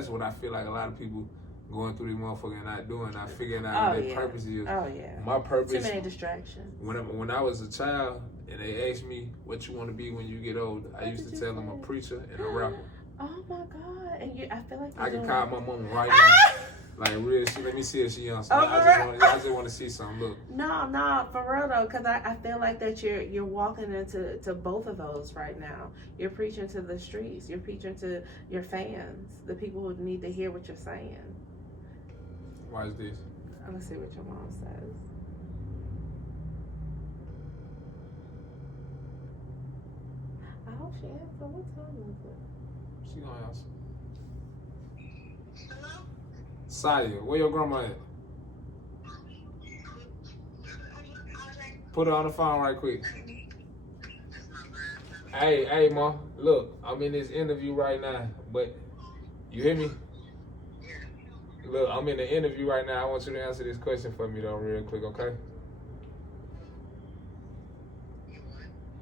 what I feel like a lot of people going through this motherfucker and not doing, not figuring out what their purpose is. Oh yeah. My purpose. Too many distractions. When I was a child and they asked me what you want to be when you get older, I used to tell them a preacher and a rapper. Oh my God! And I feel like I can call my mama right now. Like real shit. Let me see if she on something. I just want to see something. Look. No, for real though, because I feel like that you're walking into both of those right now. You're preaching to the streets. You're preaching to your fans, the people who need to hear what you're saying. Watch this. Let's see what your mom says. I hope she answers. What time is it? She gonna answer. Hello? Saya, where your grandma at? Put her on the phone right quick. Hey, Ma. Look, I'm in this interview right now, but you hear me? Look, I'm in the interview right now. I want you to answer this question for me, though, real quick, okay?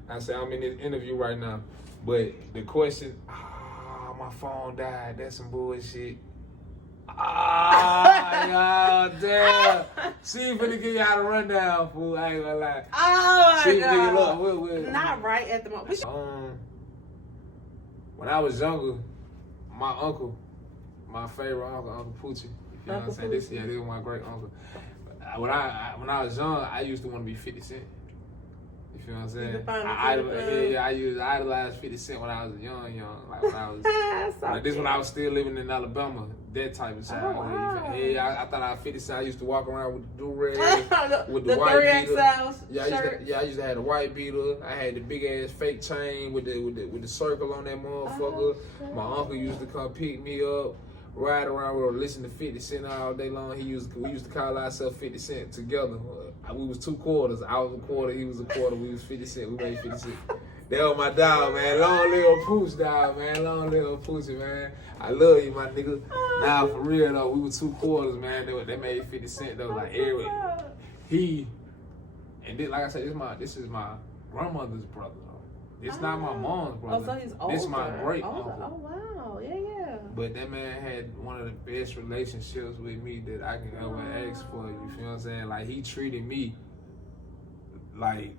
I said I'm in this interview right now, but the question, my phone died. That's some bullshit. Damn. She finna give y'all the rundown, fool. I ain't gonna lie. Oh, my God. Look, not right at the moment. When I was younger, my uncle, my favorite uncle, Uncle Poochie. You know what I'm saying? This is my great uncle. When I was young, I used to want to be 50 Cent. You feel what I'm saying? I used to idolize 50 Cent when I was young. Like when I was, this when I was still living in Alabama. That type of child. Oh, wow. I thought I was 50 Cent. I used to walk around with the do-rag, with the white 3XL beater. I used to have the white beater. I had the big ass fake chain with the circle on that motherfucker. My uncle used to come pick me up, ride around with her, listen to 50 Cent all day long. We used to call ourselves 50 Cent together. We was 2 quarters. I was a quarter, he was a quarter. We was 50 Cent. We made 50 Cent. That was my dog, man. Long live Pooch, dog, man. Long live Poochie, man. I love you, my nigga. Nah, for real though, we were 2 quarters, man. They made 50 Cent though. Like every and then like I said, this is my grandmother's brother. It's not my mom's brother. Oh, so he's older. This my great uncle. Oh wow, yeah. But that man had one of the best relationships with me that I can ever ask for. You feel what I'm saying? Like he treated me like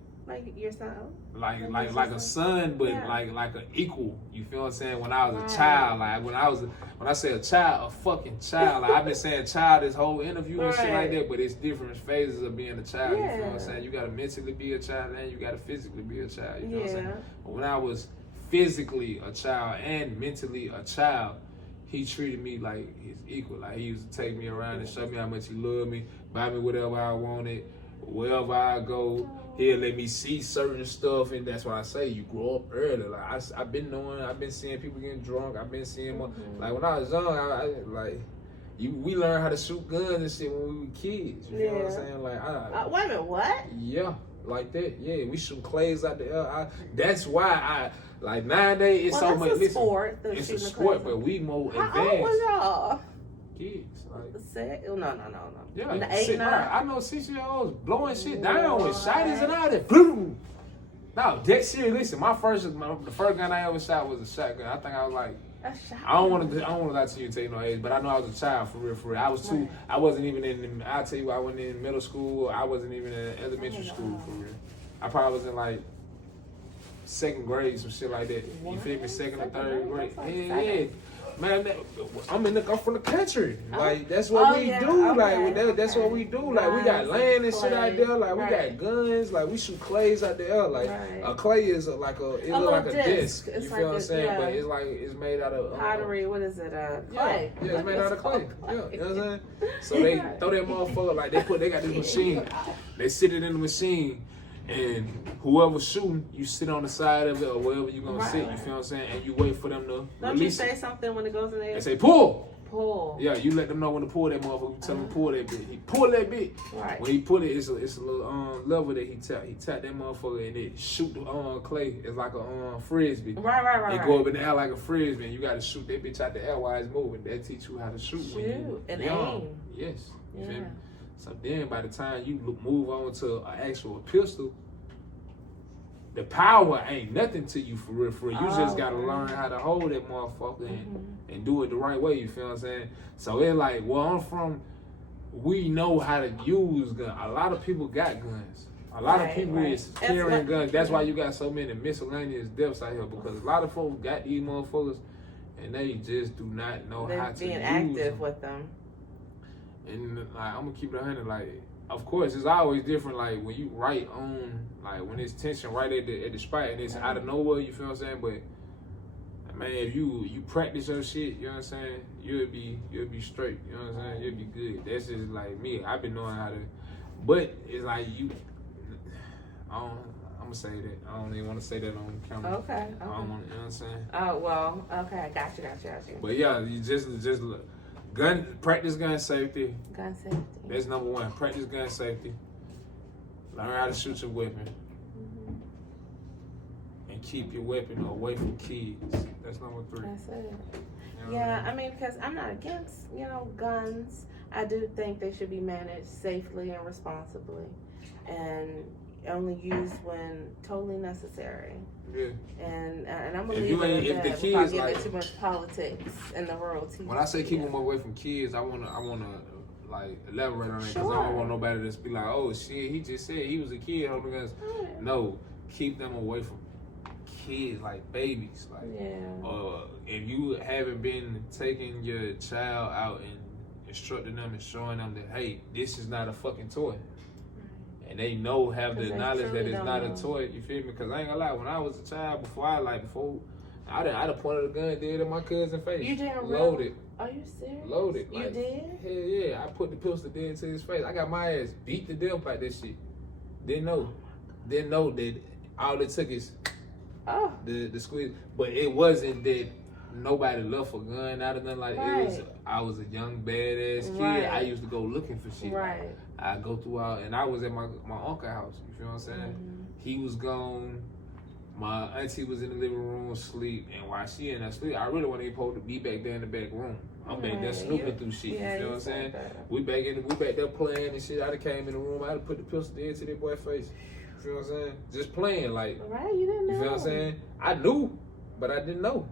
your son, like a son, but like an equal. You feel what I'm saying? When I was a child, like when I say a child, a fucking child. Like I've been saying child this whole interview and shit like that, but it's different phases of being a child. You feel what I'm saying? You gotta mentally be a child and you gotta physically be a child. You feel what I'm saying? But when I was physically a child and mentally a child, he treated me like his equal. Like he used to take me around and show me how much he loved me, buy me whatever I wanted, wherever I go. He'll let me see certain stuff, and that's why I say you grow up early. Like I've been seeing people getting drunk. I've been seeing like when I was young, we learned how to shoot guns and shit when we were kids. You know what I'm saying? Like wait a minute, what? Yeah, like that. Yeah, we shoot clays out the air. That's why like nowadays it's so much. It's a sport. It's a sport, but we more advanced. How old was y'all? Kids, like no. Yeah, 8, 9. I know 6-year-olds blowing shit down with shotties and all that. Boom. No, that serious. Listen, the first gun I ever shot was a shotgun. I think I was like, I don't want to lie to you and tell you no age, but I know I was a child for real. I was too. I wasn't even in. I'll tell you, I wasn't in middle school. I wasn't even in elementary school for real. I probably was in like 2nd grade, some shit like that. You feel me? 2nd or 3rd grade. Yeah. Man, I'm from the country. Like that's what we do. Okay. Like that's what we do. Like we got land and shit out there. Like we got guns. Like we shoot clays out there. Like a clay is like a disc. You feel what I'm saying? But it's made out of pottery. What is it? Clay. Yeah, it's made out of clay. Yeah, you know what I'm saying? So they throw that motherfucker like they got this machine. They sit it in the machine. And whoever's shooting, you sit on the side of it or wherever you're going to sit, you feel what I'm saying? And you wait for them to Don't you say something when it goes in there? They say, pull! Pull. Yeah, you let them know when to pull that motherfucker. You tell him pull that bit. He pull that bit. Right. When he pull it, it's a little lever that he tap. He tap that motherfucker and it shoot the clay. It's like a frisbee. Right. It go up in the air like a frisbee and you got to shoot that bitch out the air while it's moving. That teach you how to shoot. When you aim. Yes. You feel me? So then by the time you move on to an actual pistol, the power ain't nothing to you for real, for real. You just gotta learn how to hold that motherfucker and do it the right way, you feel what I'm saying? So it's like, where I'm from, we know how to use guns. A lot of people got guns. A lot of people is carrying guns. That's why you got so many miscellaneous deaths out here, because a lot of folks got these motherfuckers and they just do not know how to use active them. with them. And like, I'm gonna keep it 100. Like, of course, it's always different. Like when you right on, like when it's tension right at the spot and it's out of nowhere. You feel what I'm saying? But man, if you practice your shit, you know what I'm saying, you'll be straight. You know what I'm saying? You'll be good. That's just like me. I've been knowing how to. But it's like I'm gonna say that. I don't even want to say that on camera. Okay. I don't want. You know what I'm saying? Oh well. Okay. Got you. But yeah, you just look. Practice gun safety. Gun safety. That's number one. Practice gun safety. Learn how to shoot your weapon. And keep your weapon away from kids. That's number 3. That's it. You know Yeah, I mean, because I'm not against, guns. I do think they should be managed safely and responsibly, and only used when totally necessary. Yeah. And I'm gonna leave it at that without getting too much politics in the world. When I say keep them away from kids, I wanna like elaborate on that, because I don't want nobody to just be like, oh shit, he just said he was a kid holding guns. No, keep them away from kids, like babies. Like, if you haven't been taking your child out and instructing them and showing them that, hey, this is not a fucking toy. And they have the knowledge that it's not a toy, you feel me? Because I ain't gonna lie, when I was a child, I'd have pointed a gun dead in my cousin's face. You didn't loaded. Are you serious? Loaded. You did? Hell yeah, I put the pistol dead to his face. I got my ass beat to death by this shit. Didn't know that all it took is the squeeze. But it wasn't that nobody left a gun out of nothing like I was a young badass kid. I used to go looking for shit. I go throughout, and I was at my uncle's house. You feel what I'm saying? He was gone. My auntie was in the living room asleep, and while she in that sleep, I really wasn't supposed to be back there in the back room. I'm back there snooping through shit. You feel what I'm saying? We back there playing and shit. I done came in the room. I had to put the pistol dead to that boy's face. You feel what I'm saying? Just playing, like. You didn't know. You feel what I'm saying? I knew, but I didn't know.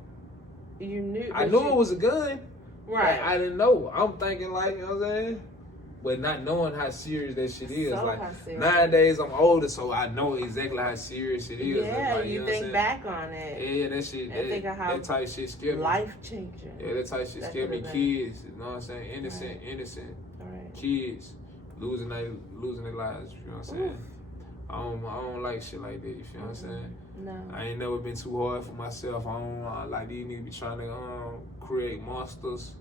You knew. I knew it was a gun. Right. I didn't know. I'm thinking like, you know what I'm saying? But not knowing how serious that shit is. So like, nowadays I'm older, so I know exactly how serious it is. Yeah, like, you think back on it. Yeah, that shit. That type shit scared me. Life changing. Yeah, that type shit scared me. Kids, you know what I'm saying? Innocent kids losing their lives. You know what I'm saying? I don't like shit like that. You feel what I'm saying? No. I ain't never been too hard for myself. I don't like these niggas be trying to create monsters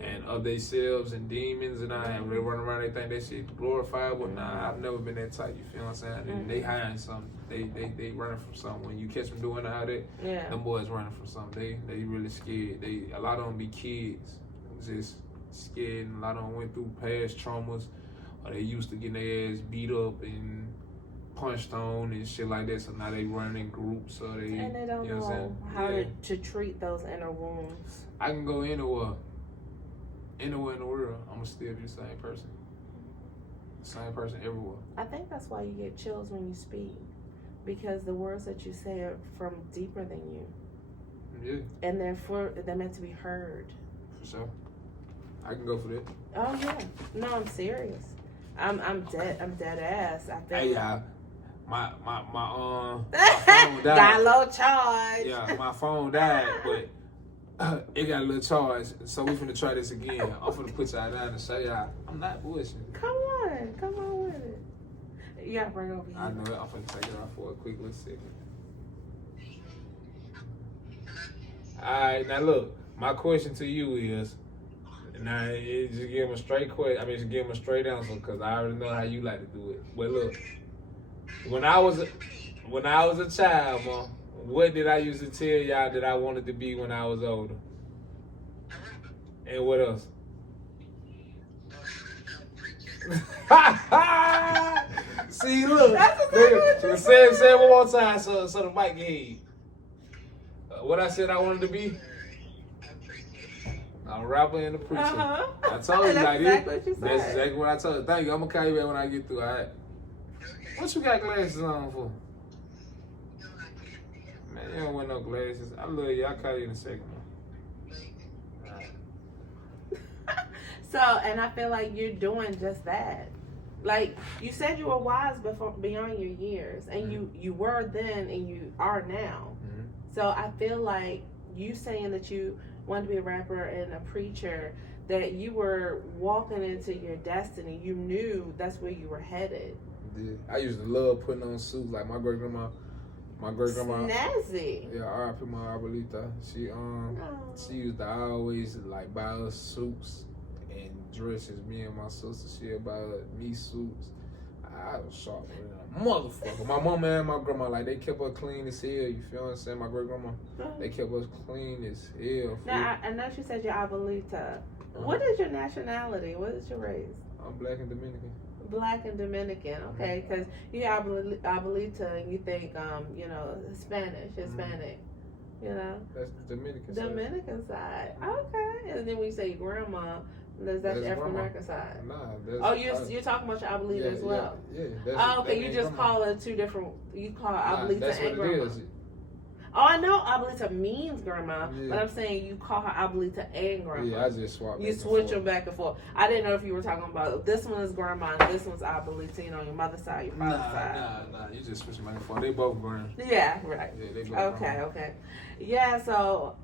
and of themselves and demons, and they run around, they think that shit glorified, but nah, I've never been that type. You feel what I'm saying? They hiding something. They running from something. When you catch them doing all that, them boys running from something. They really scared. A lot of them be kids, just scared, and a lot of them went through past traumas, or they used to getting their ass beat up and punched on and shit like that, so now they run in groups, so they don't know how to treat those inner wounds. I can go anywhere in the world, I'm gonna still be the same person. Same person everywhere. I think that's why you get chills when you speak, because the words that you say are from deeper than you. Yeah. And they're meant to be heard. For sure. I can go for that. Oh yeah. No, I'm serious. I'm dead ass. I think. Hey, my phone died. Got a low charge. Yeah, my phone died, but it got a little charge, so we finna try this again. I'm finna put y'all down and show y'all I'm not bullshitting. Come on with it. You gotta bring it over here. I know it. I'm finna take it off for a quick little second. Alright, now look, my question to you is, now just give them a straight question. I mean, just give them a straight answer, because I already know how you like to do it. But look, when I was a child, Mom, what did I used to tell y'all that I wanted to be when I was older? And what else? See, look. Say it one more time so the mic can hear you. What I said I wanted to be? A rapper and a preacher. I told you like this. That's exactly what I told you. Thank you. I'm gonna call you back when I get through. All right. What you got glasses on for? You don't wear no glasses. I love you. I'll call you in a second. So, and I feel like you're doing just that. Like, you said you were wise beyond your years, and you were then and you are now. Mm-hmm. So I feel like you saying that you wanted to be a rapper and a preacher, that you were walking into your destiny. You knew that's where you were headed. Yeah. I used to love putting on suits like my great grandma. Snazzy. Yeah, R.I.P. my abuelita. She used to always like buy us suits and dresses. Me and my sister, she'd buy me suits. I was sharp with a motherfucker. My mama and my grandma, like, they kept us clean as hell. You feel what I'm saying? My great grandma, they kept us clean as hell. Now, I know she said your abuelita. What is your nationality? What is your race? I'm black and Dominican. Black and Dominican, okay, because you have abuelita and you think, Hispanic, you know? That's the Dominican side. Okay. And then when you say grandma, that's the African American side. Nah, you're talking about your abuelita as well. Yeah. Okay. You just call it two different. You call abuelita and grandma. Is. Oh, I know abuelita means grandma, but I'm saying you call her abuelita and grandma. Yeah, I just swap. You switch them back and forth. I didn't know if you were talking about this one is grandma and this one's abuelita. You know, your mother's side, your father's side. Nah. You just switch them back and forth. They both grand. Yeah, right. Yeah, they both grand. Okay. Yeah, so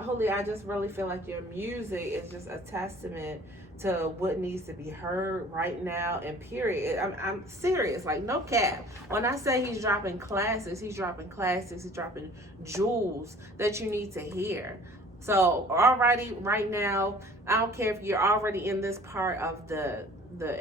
Julio, I just really feel like your music is just a testament to what needs to be heard right now, and period. I'm serious, like no cap. When I say he's dropping classics, he's dropping jewels that you need to hear. So already right now, I don't care if you're already in this part of the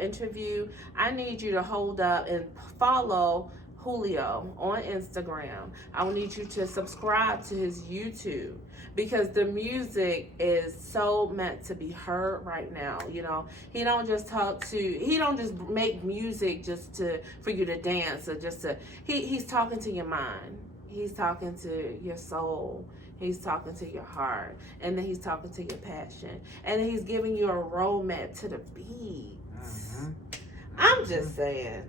interview, I need you to hold up and follow Julio on Instagram. I will need you to subscribe to his YouTube, because the music is so meant to be heard right now. You know, he don't just make music for you to dance or he's talking to your mind. He's talking to your soul. He's talking to your heart. And then he's talking to your passion. And then he's giving you a roadmap to the beats. Mm-hmm. I'm just saying.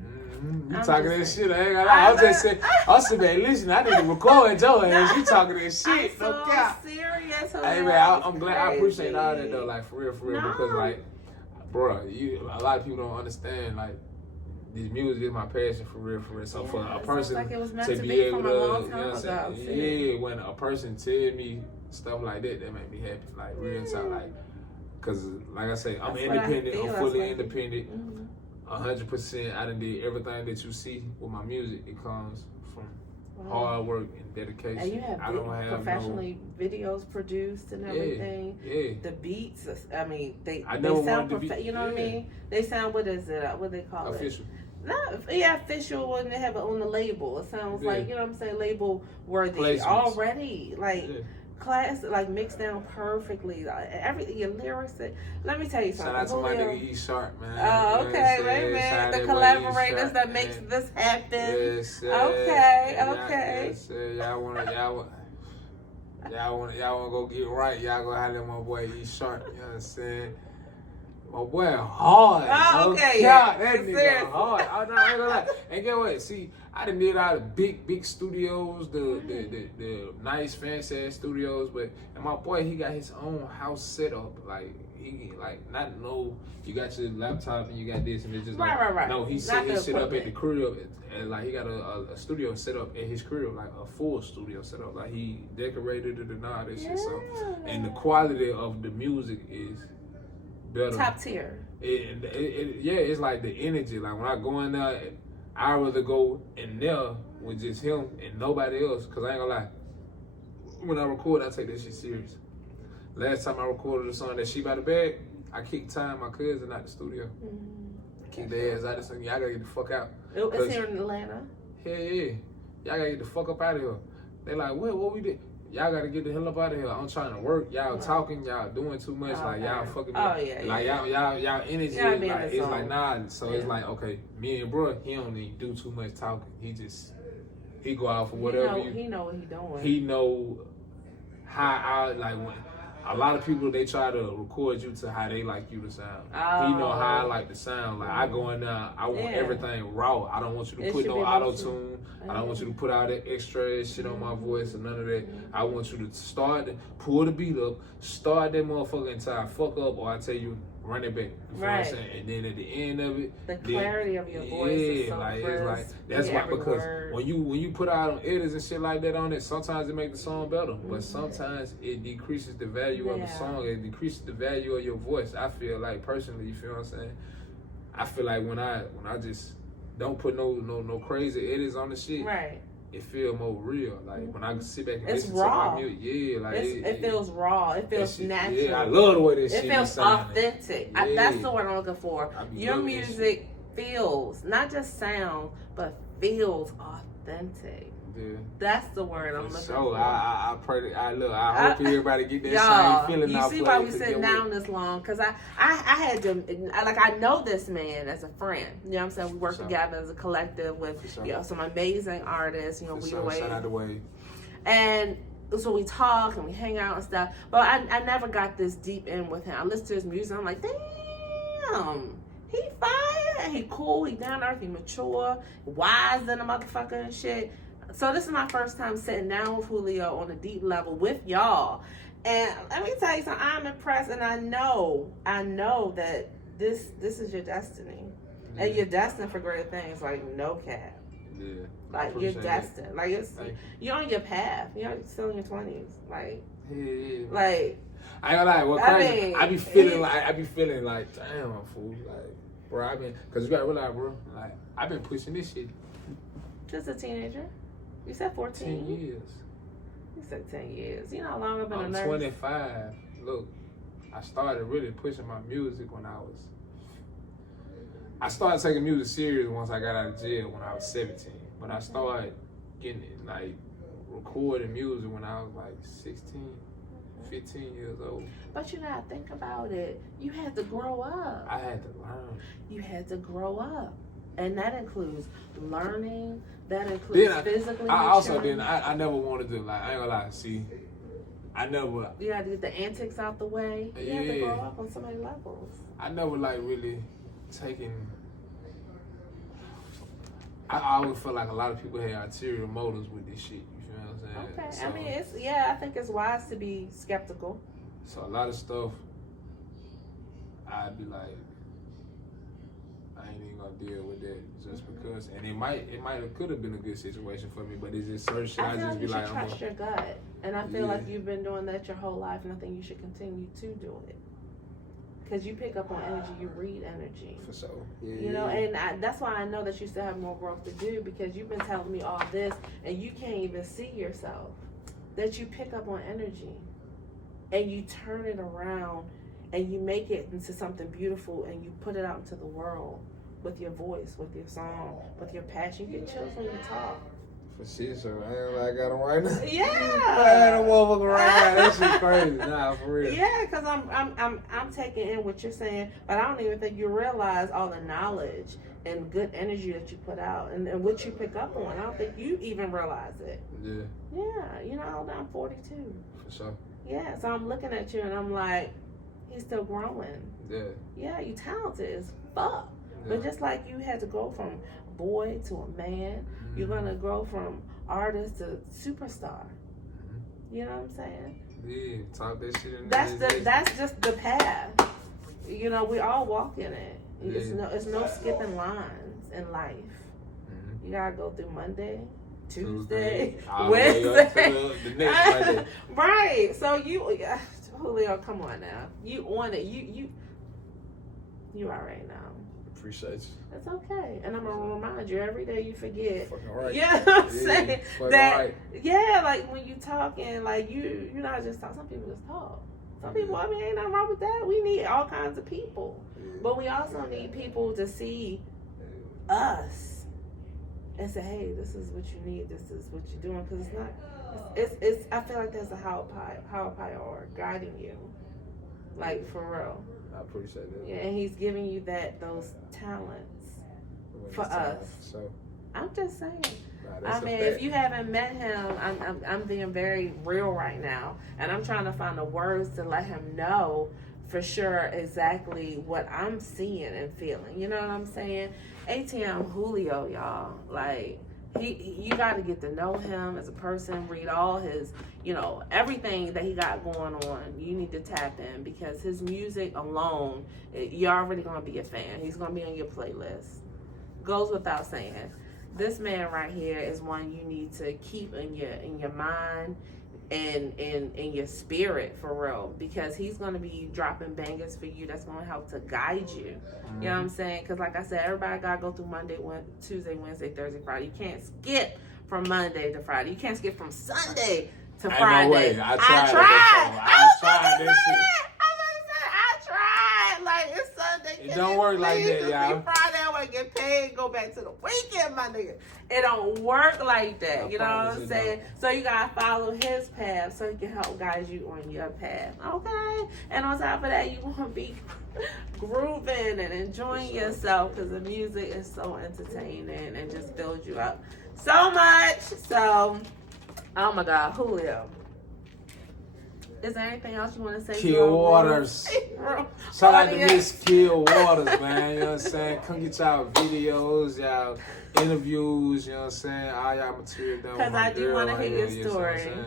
You talking that shit? I ain't gonna lie. I was just saying. I was saying, listen, I need to record your ass. You talking that shit? I'm so serious. Hey man, I'm glad. I appreciate all that though. Like for real, because like, bro, a lot of people don't understand. Like, this music is my passion for real. So for a person like it was meant to be able from a to, long time ago. Yeah, when a person tell me stuff like that make me happy. Like real time, like, cause like I say, I'm independent. I'm fully independent. 100%. I done did everything that you see with my music. It comes from hard work and dedication. And you have professionally videos produced and everything. Yeah. The beats, I mean, they sound you know what I mean? They sound, what is it? What they call official. Official when they have it on the label. It sounds like, you know what I'm saying, label worthy placements already. Like class, like mixed down perfectly. Everything, your lyrics. Let me tell you something. Shout out to my nigga E Sharp, man. Oh, okay, right, man. The collaborators that makes this happen. Yes, okay. Yes, y'all wanna go get right. Y'all gonna holler at my boy E Sharp. You know what I'm saying? My boy hard. Oh, okay. God, that nigga hard. I ain't gonna lie. And get what? See, I done did all the big studios, the nice fancy ass studios, and my boy, he got his own house set up. Like he you got your laptop and you got this and it's just right. No, he set his shit up at the crib, and like he got a studio set up at his crib, like a full studio set up. Like he decorated it and all that shit. So, and the quality of the music is better. Top tier. It's like the energy. Like when I go in there, I'd rather go in there with just him and nobody else. Cause I ain't gonna lie, when I record, I take that shit serious. Last time I recorded a song that She By the Bag, I kicked Ty and my cousin out the studio. Kicked their ass out of the studio. Y'all gotta get the fuck out. It's here in Atlanta. Yeah. Y'all gotta get the fuck up out of here. They like, what we did? Y'all gotta get the hell up out of here. I'm trying to work. Y'all talking. Y'all doing too much. Like y'all fucking. Like y'all energy. It's like nah. So it's like, okay, me and bro, he don't need to do too much talking. He go out for whatever. He know what he doing. He know how when a lot of people, they try to record you to how they like you to sound. He know how I like to sound. Like I go in there, I want everything raw. I don't want you to put no auto tune. I don't want you to put all that extra shit on my voice or none of that. I want you to pull the beat up, start that motherfucker until I fuck up or I tell you, run it back. You feel what I'm saying? And then at the end of it, the clarity of your voice is so like crisp. it's like that's why because when you put out on edits and shit like that on it, sometimes it makes the song better, but sometimes it decreases the value of the song. It decreases the value of your voice. I feel like personally, you feel what I'm saying? I feel like when I just don't put no crazy edits on the shit, right? It feels more real. Like when I sit back and it's listen raw. to my music, like it feels raw. It feels natural. Yeah, I love the way this shit It feels authentic. That's the word I'm looking for. Your music feels, not just sound, but feels authentic. Yeah. That's the word I'm looking for. I pray that I hope everybody get that same feeling. You see why we sitting down this long? Because I had to, I know this man as a friend. You know what I'm saying? We work together as a collective with some amazing artists. You know, we away. Shout out the way. And so we talk and we hang out and stuff. But I never got this deep in with him. I listen to his music. I'm like, damn. He fire. He cool. He down to earth. He mature. Wise than a motherfucker and shit. So this is my first time sitting down with Julio on a deep level with y'all. And let me tell you something, I'm impressed and I know that this is your destiny. Yeah. And you're destined for great things, like no cap. Yeah. Like you're destined. Like you're on your path. You're still in your 20s. Like like I ain't gonna lie, what crazy, I be feeling like damn, I'm fool. Like, bro, cause you gotta realize, bro, like I've been pushing this shit. Just a teenager? You said 14. 10 years. You said 10 years. You know how long I've been a nurse? I'm 25. Look, I started really pushing my music when I started taking music serious once I got out of jail when I was 17. But I started getting it, like, recording music when I was like 16, 15 years old. But you gotta think about it. You had to grow up. I had to learn. You had to grow up. And that includes learning. That includes physically. I never wanted to, like, I ain't gonna lie, see, I never. You gotta get the antics out the way. You have to grow up on so many levels. I never, like, really taken. I always felt like a lot of people had ulterior motives with this shit. You feel what I'm saying? Okay. So, I think it's wise to be skeptical. So a lot of stuff, I'd be like, I ain't even gonna deal with that just because, and it could have been a good situation for me, but it's just certain shit. I just be like, you should trust your gut, and I feel like you've been doing that your whole life, and I think you should continue to do it because you pick up on energy, you read energy. For sure. You know, and that's why I know that you still have more growth to do because you've been telling me all this, and you can't even see yourself. That you pick up on energy, and you turn it around, and you make it into something beautiful, and you put it out into the world. With your voice, with your song, with your passion. You get chills when you talk. For shit, so I got them right now. Yeah. I had a motherfucker right now. That shit crazy. Nah, for real. Yeah, because I'm taking in what you're saying, but I don't even think you realize all the knowledge and good energy that you put out and what you pick up on. I don't think you even realize it. Yeah. Yeah, you know, I'm 42. For sure. Yeah, so I'm looking at you and I'm like, he's still growing. Yeah. Yeah, you talented as fuck. But just like you had to go from boy to a man, you're going to grow from artist to superstar. You know what I'm saying? Yeah, talk that shit in That's just the path. You know, we all walk in it. Yeah. It's no skipping lines in life. You got to go through Monday, Tuesday, Wednesday. The next Monday. Right. So Julio, come on now. You on it. You already know. Appreciate you. That's okay. And I'm gonna remind you every day you forget. Fucking right. Yeah, I'm saying that. Right. Yeah, like when you talking, like you're not just talk. Some people just talk. Some people, I mean, ain't nothing wrong with that. We need all kinds of people, but we also need people to see us and say, "Hey, this is what you need. This is what you're doing." Because it's not. It's. I feel like there's a higher power guiding you, like for real. I appreciate that. Yeah, and he's giving you those talents for us. So I'm just saying. I mean, if you haven't met him, I'm being very real right now, and I'm trying to find the words to let him know for sure exactly what I'm seeing and feeling. You know what I'm saying? ATM Julio, y'all. Like, you got to get to know him as a person, read all his, everything that he got going on. You need to tap in because his music alone, you're already going to be a fan. He's going to be on your playlist. Goes without saying. This man right here is one you need to keep in your mind and in your spirit for real, because he's going to be dropping bangers for you that's going to help to guide you. You know what I'm saying? Because like I said, everybody got to go through Monday, Tuesday, Wednesday, Thursday, Friday. You can't skip from Monday to Friday. You can't skip from Sunday to Friday. No way. I tried this shit. I tried. Like, it's Sunday. It don't work like that, y'all. Friday, I want to get paid, go back to the weekend Monday. It don't work like that. You know what I'm saying? So you got to follow his path so he can help guide you on your path. Okay? And on top of that, you want to be grooving and enjoying yourself because the music is so entertaining and just builds you up so much. So, oh my God, Julio. Is there anything else you want to say? Kill Waters. Shout out to Miss Kill Waters, man. You know what I'm saying? Come get y'all videos, y'all interviews, you know what I'm saying? All y'all material done. Because I do want to hear your story. You know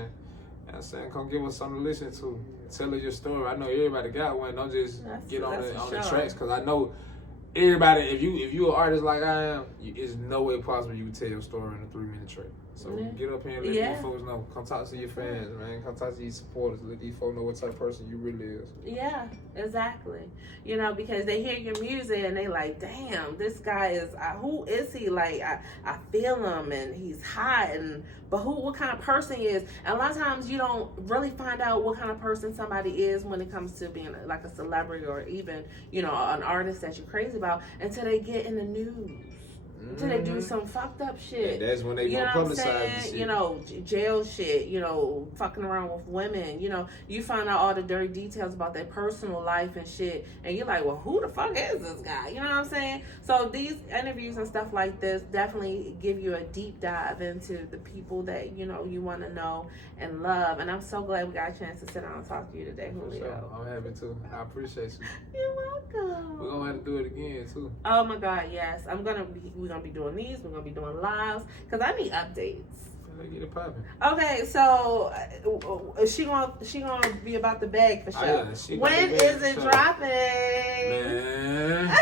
what I'm saying? Come give us something to listen to. Tell us your story. I know everybody got one. Don't just get on the tracks, because I know everybody, if you an artist like I am, it's no way possible you can tell your story in a 3-minute track. So get up here and let these folks know. Come talk to your fans, man. Come talk to your supporters. Let these folks know what type of person you really is. Yeah, exactly. Because they hear your music and they like, damn, this guy is, who is he? Like, I feel him and he's hot, but what kind of person he is? And a lot of times you don't really find out what kind of person somebody is when it comes to being like a celebrity or even, an artist that you're crazy about until they get in the news. Until they do some fucked up shit. Yeah, that's when they gonna publicize the shit. Jail shit, fucking around with women. You find out all the dirty details about their personal life and shit. And you're like, well, who the fuck is this guy? You know what I'm saying? So these interviews and stuff like this definitely give you a deep dive into the people that, you want to know and love. And I'm so glad we got a chance to sit down and talk to you today, Julio. Sure. I'm happy too. I appreciate you. You're welcome. We're gonna have to do it again too. Oh my God, yes. We're gonna be doing these. We're gonna be doing lives because I need updates. Get it popping. Okay, so she gonna be about the bag for sure. Yeah, when is it dropping? Man.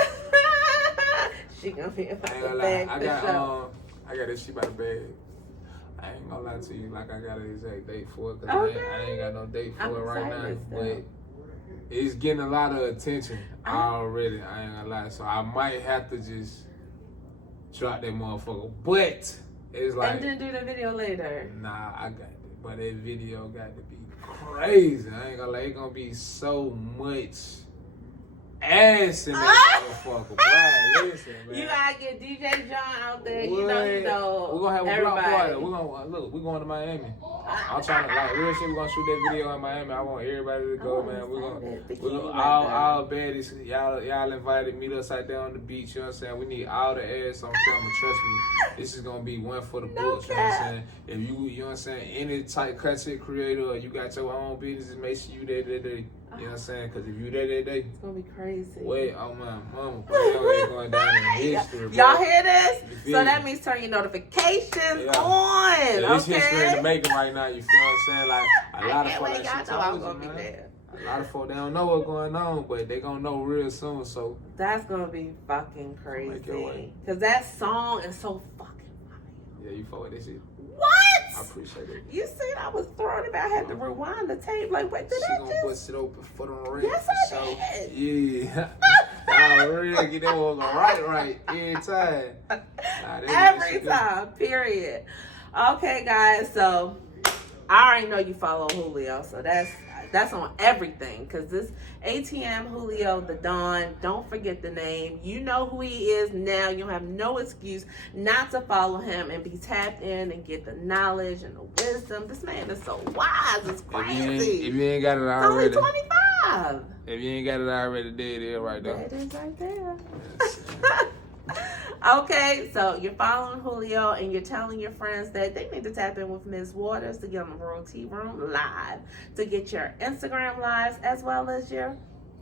She gonna be about the bag for sure. I got this shit by the bag. I ain't gonna lie to you, like I got an exact date for it, cause I ain't got no date for it right now. But it's getting a lot of attention already. I ain't gonna lie, so I might have to just drop that motherfucker. But it's like, and then do the video later. Nah, I got it. But that video got to be crazy. I ain't gonna lie, it's gonna be so much ass in that motherfucker. Boy, listen, man. You gotta get DJ John out there. What? You know. We're gonna have a everybody. block party. We're going to Miami. I'm trying to, like, real shit, we're gonna shoot that video in Miami. I want everybody to go, man. We're gonna all baddies. Y'all invited, meet us out there on the beach, you know what I'm saying? We need all the ass on camera, trust me. This is gonna be one for the books, you know what I'm saying? If you know what I'm saying, any type content creator or you got your own business, make sure you there. You know what I'm saying? Because if you there, it's gonna be crazy. Wait, oh my mama, bro, y'all going down in history, bro. Y'all hear this? So that means turn your notifications on. This history in the making right now. You feel what I'm saying? Like a lot of folks, I'm gonna be there. A lot of folks, they don't know what's going on, but they gonna know real soon. So that's gonna be fucking crazy. Cause that song is so fucking funny. Yeah, you fuck with this shit. What? I appreciate it. You seen I was throwing it, but I had to rewind the tape. Like, wait, did I just? She gonna bust it open for the ring. Yes, I did. Yeah. Y'all really get that one right every time. Every time, period. Okay, guys, so I already know you follow Julio, so that's on everything, because this ATM Julio Da Don, don't forget the name. You know who he is now. You have no excuse not to follow him and be tapped in and get the knowledge and the wisdom. This man is so wise. It's crazy. If you ain't got it already. It's only 25. If you ain't got it already, there it is right there. There it is right there. Okay, so you're following Julio and you're telling your friends that they need to tap in with Ms. Waters to get on the Royal Tea Room live, to get your Instagram lives as well as your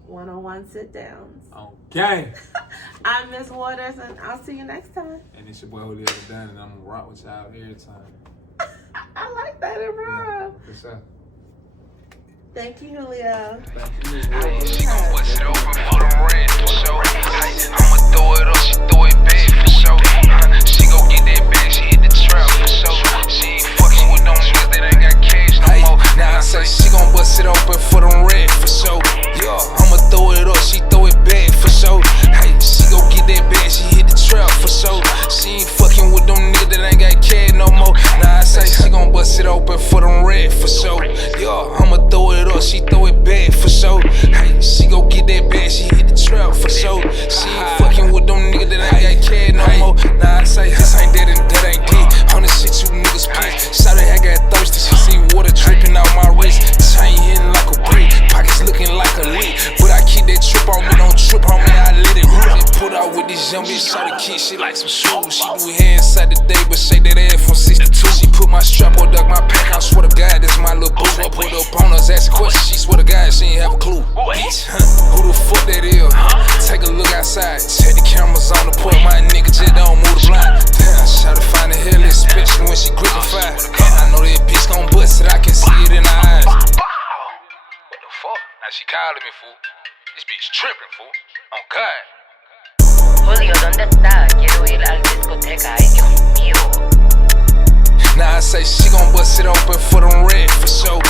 one-on-one sit-downs. Okay. I'm Miss Waters, and I'll see you next time. And it's your boy Julio Da Don, and I'm gonna rock with y'all every time. I like that, bro. For sure. Thank you, Julio. Thank you. She gon' bust it open for them red for sure. I'ma throw it up, she throw it back for sure. She gon' get that bag, she hit the trap for sure. She ain't fucking with them niggas that ain't got cash no more. Now I say she gon' bust it open for them red for sure. Yeah, I'ma throw it up, she throw it back for sure. Hey, she gon' get that bag, she hit the trap for sure. She ain't fucking with them niggas that ain't got cash no more. Now I say she gon' bust it open for them red for sure. Yeah, I'ma throw it up, she throw it back for sure. Hey, she gon' get that bag, she hit the trap for sure. She ain't fucking with them niggas that ain't got cash no more. Now I say this ain't that and that ain't dead. On the shit you niggas play. Shawty I got thirsty, she see water dripping out my wrist. Chain hitting like a brick, pockets looking like a lick. But I keep that trip on me, don't trip on me, I let it rip. Put out with this young bitch, shawty kid, she like some shoes. She do hair inside the day, but shake that ass from 62. She put my strap on, duck my pack, I swear to God, this my little boo. I put up on us, ask a question, she swear to God, she ain't have a clue. Bitch, who the fuck that is? Take a look outside, check the cameras on the port, my nigga just don't move the blind. Damn, shawty find the hell, especially when she grip the fire. I know that bitch gon' bust it, I can see it in her eyes. What the fuck? Now she calling me, fool. This bitch tripping, fool. On God. Julio, ¿dónde está? Quiero ir a la discoteca. Ay, Dios mío. Now I say she gon' bust it open for them red for sure.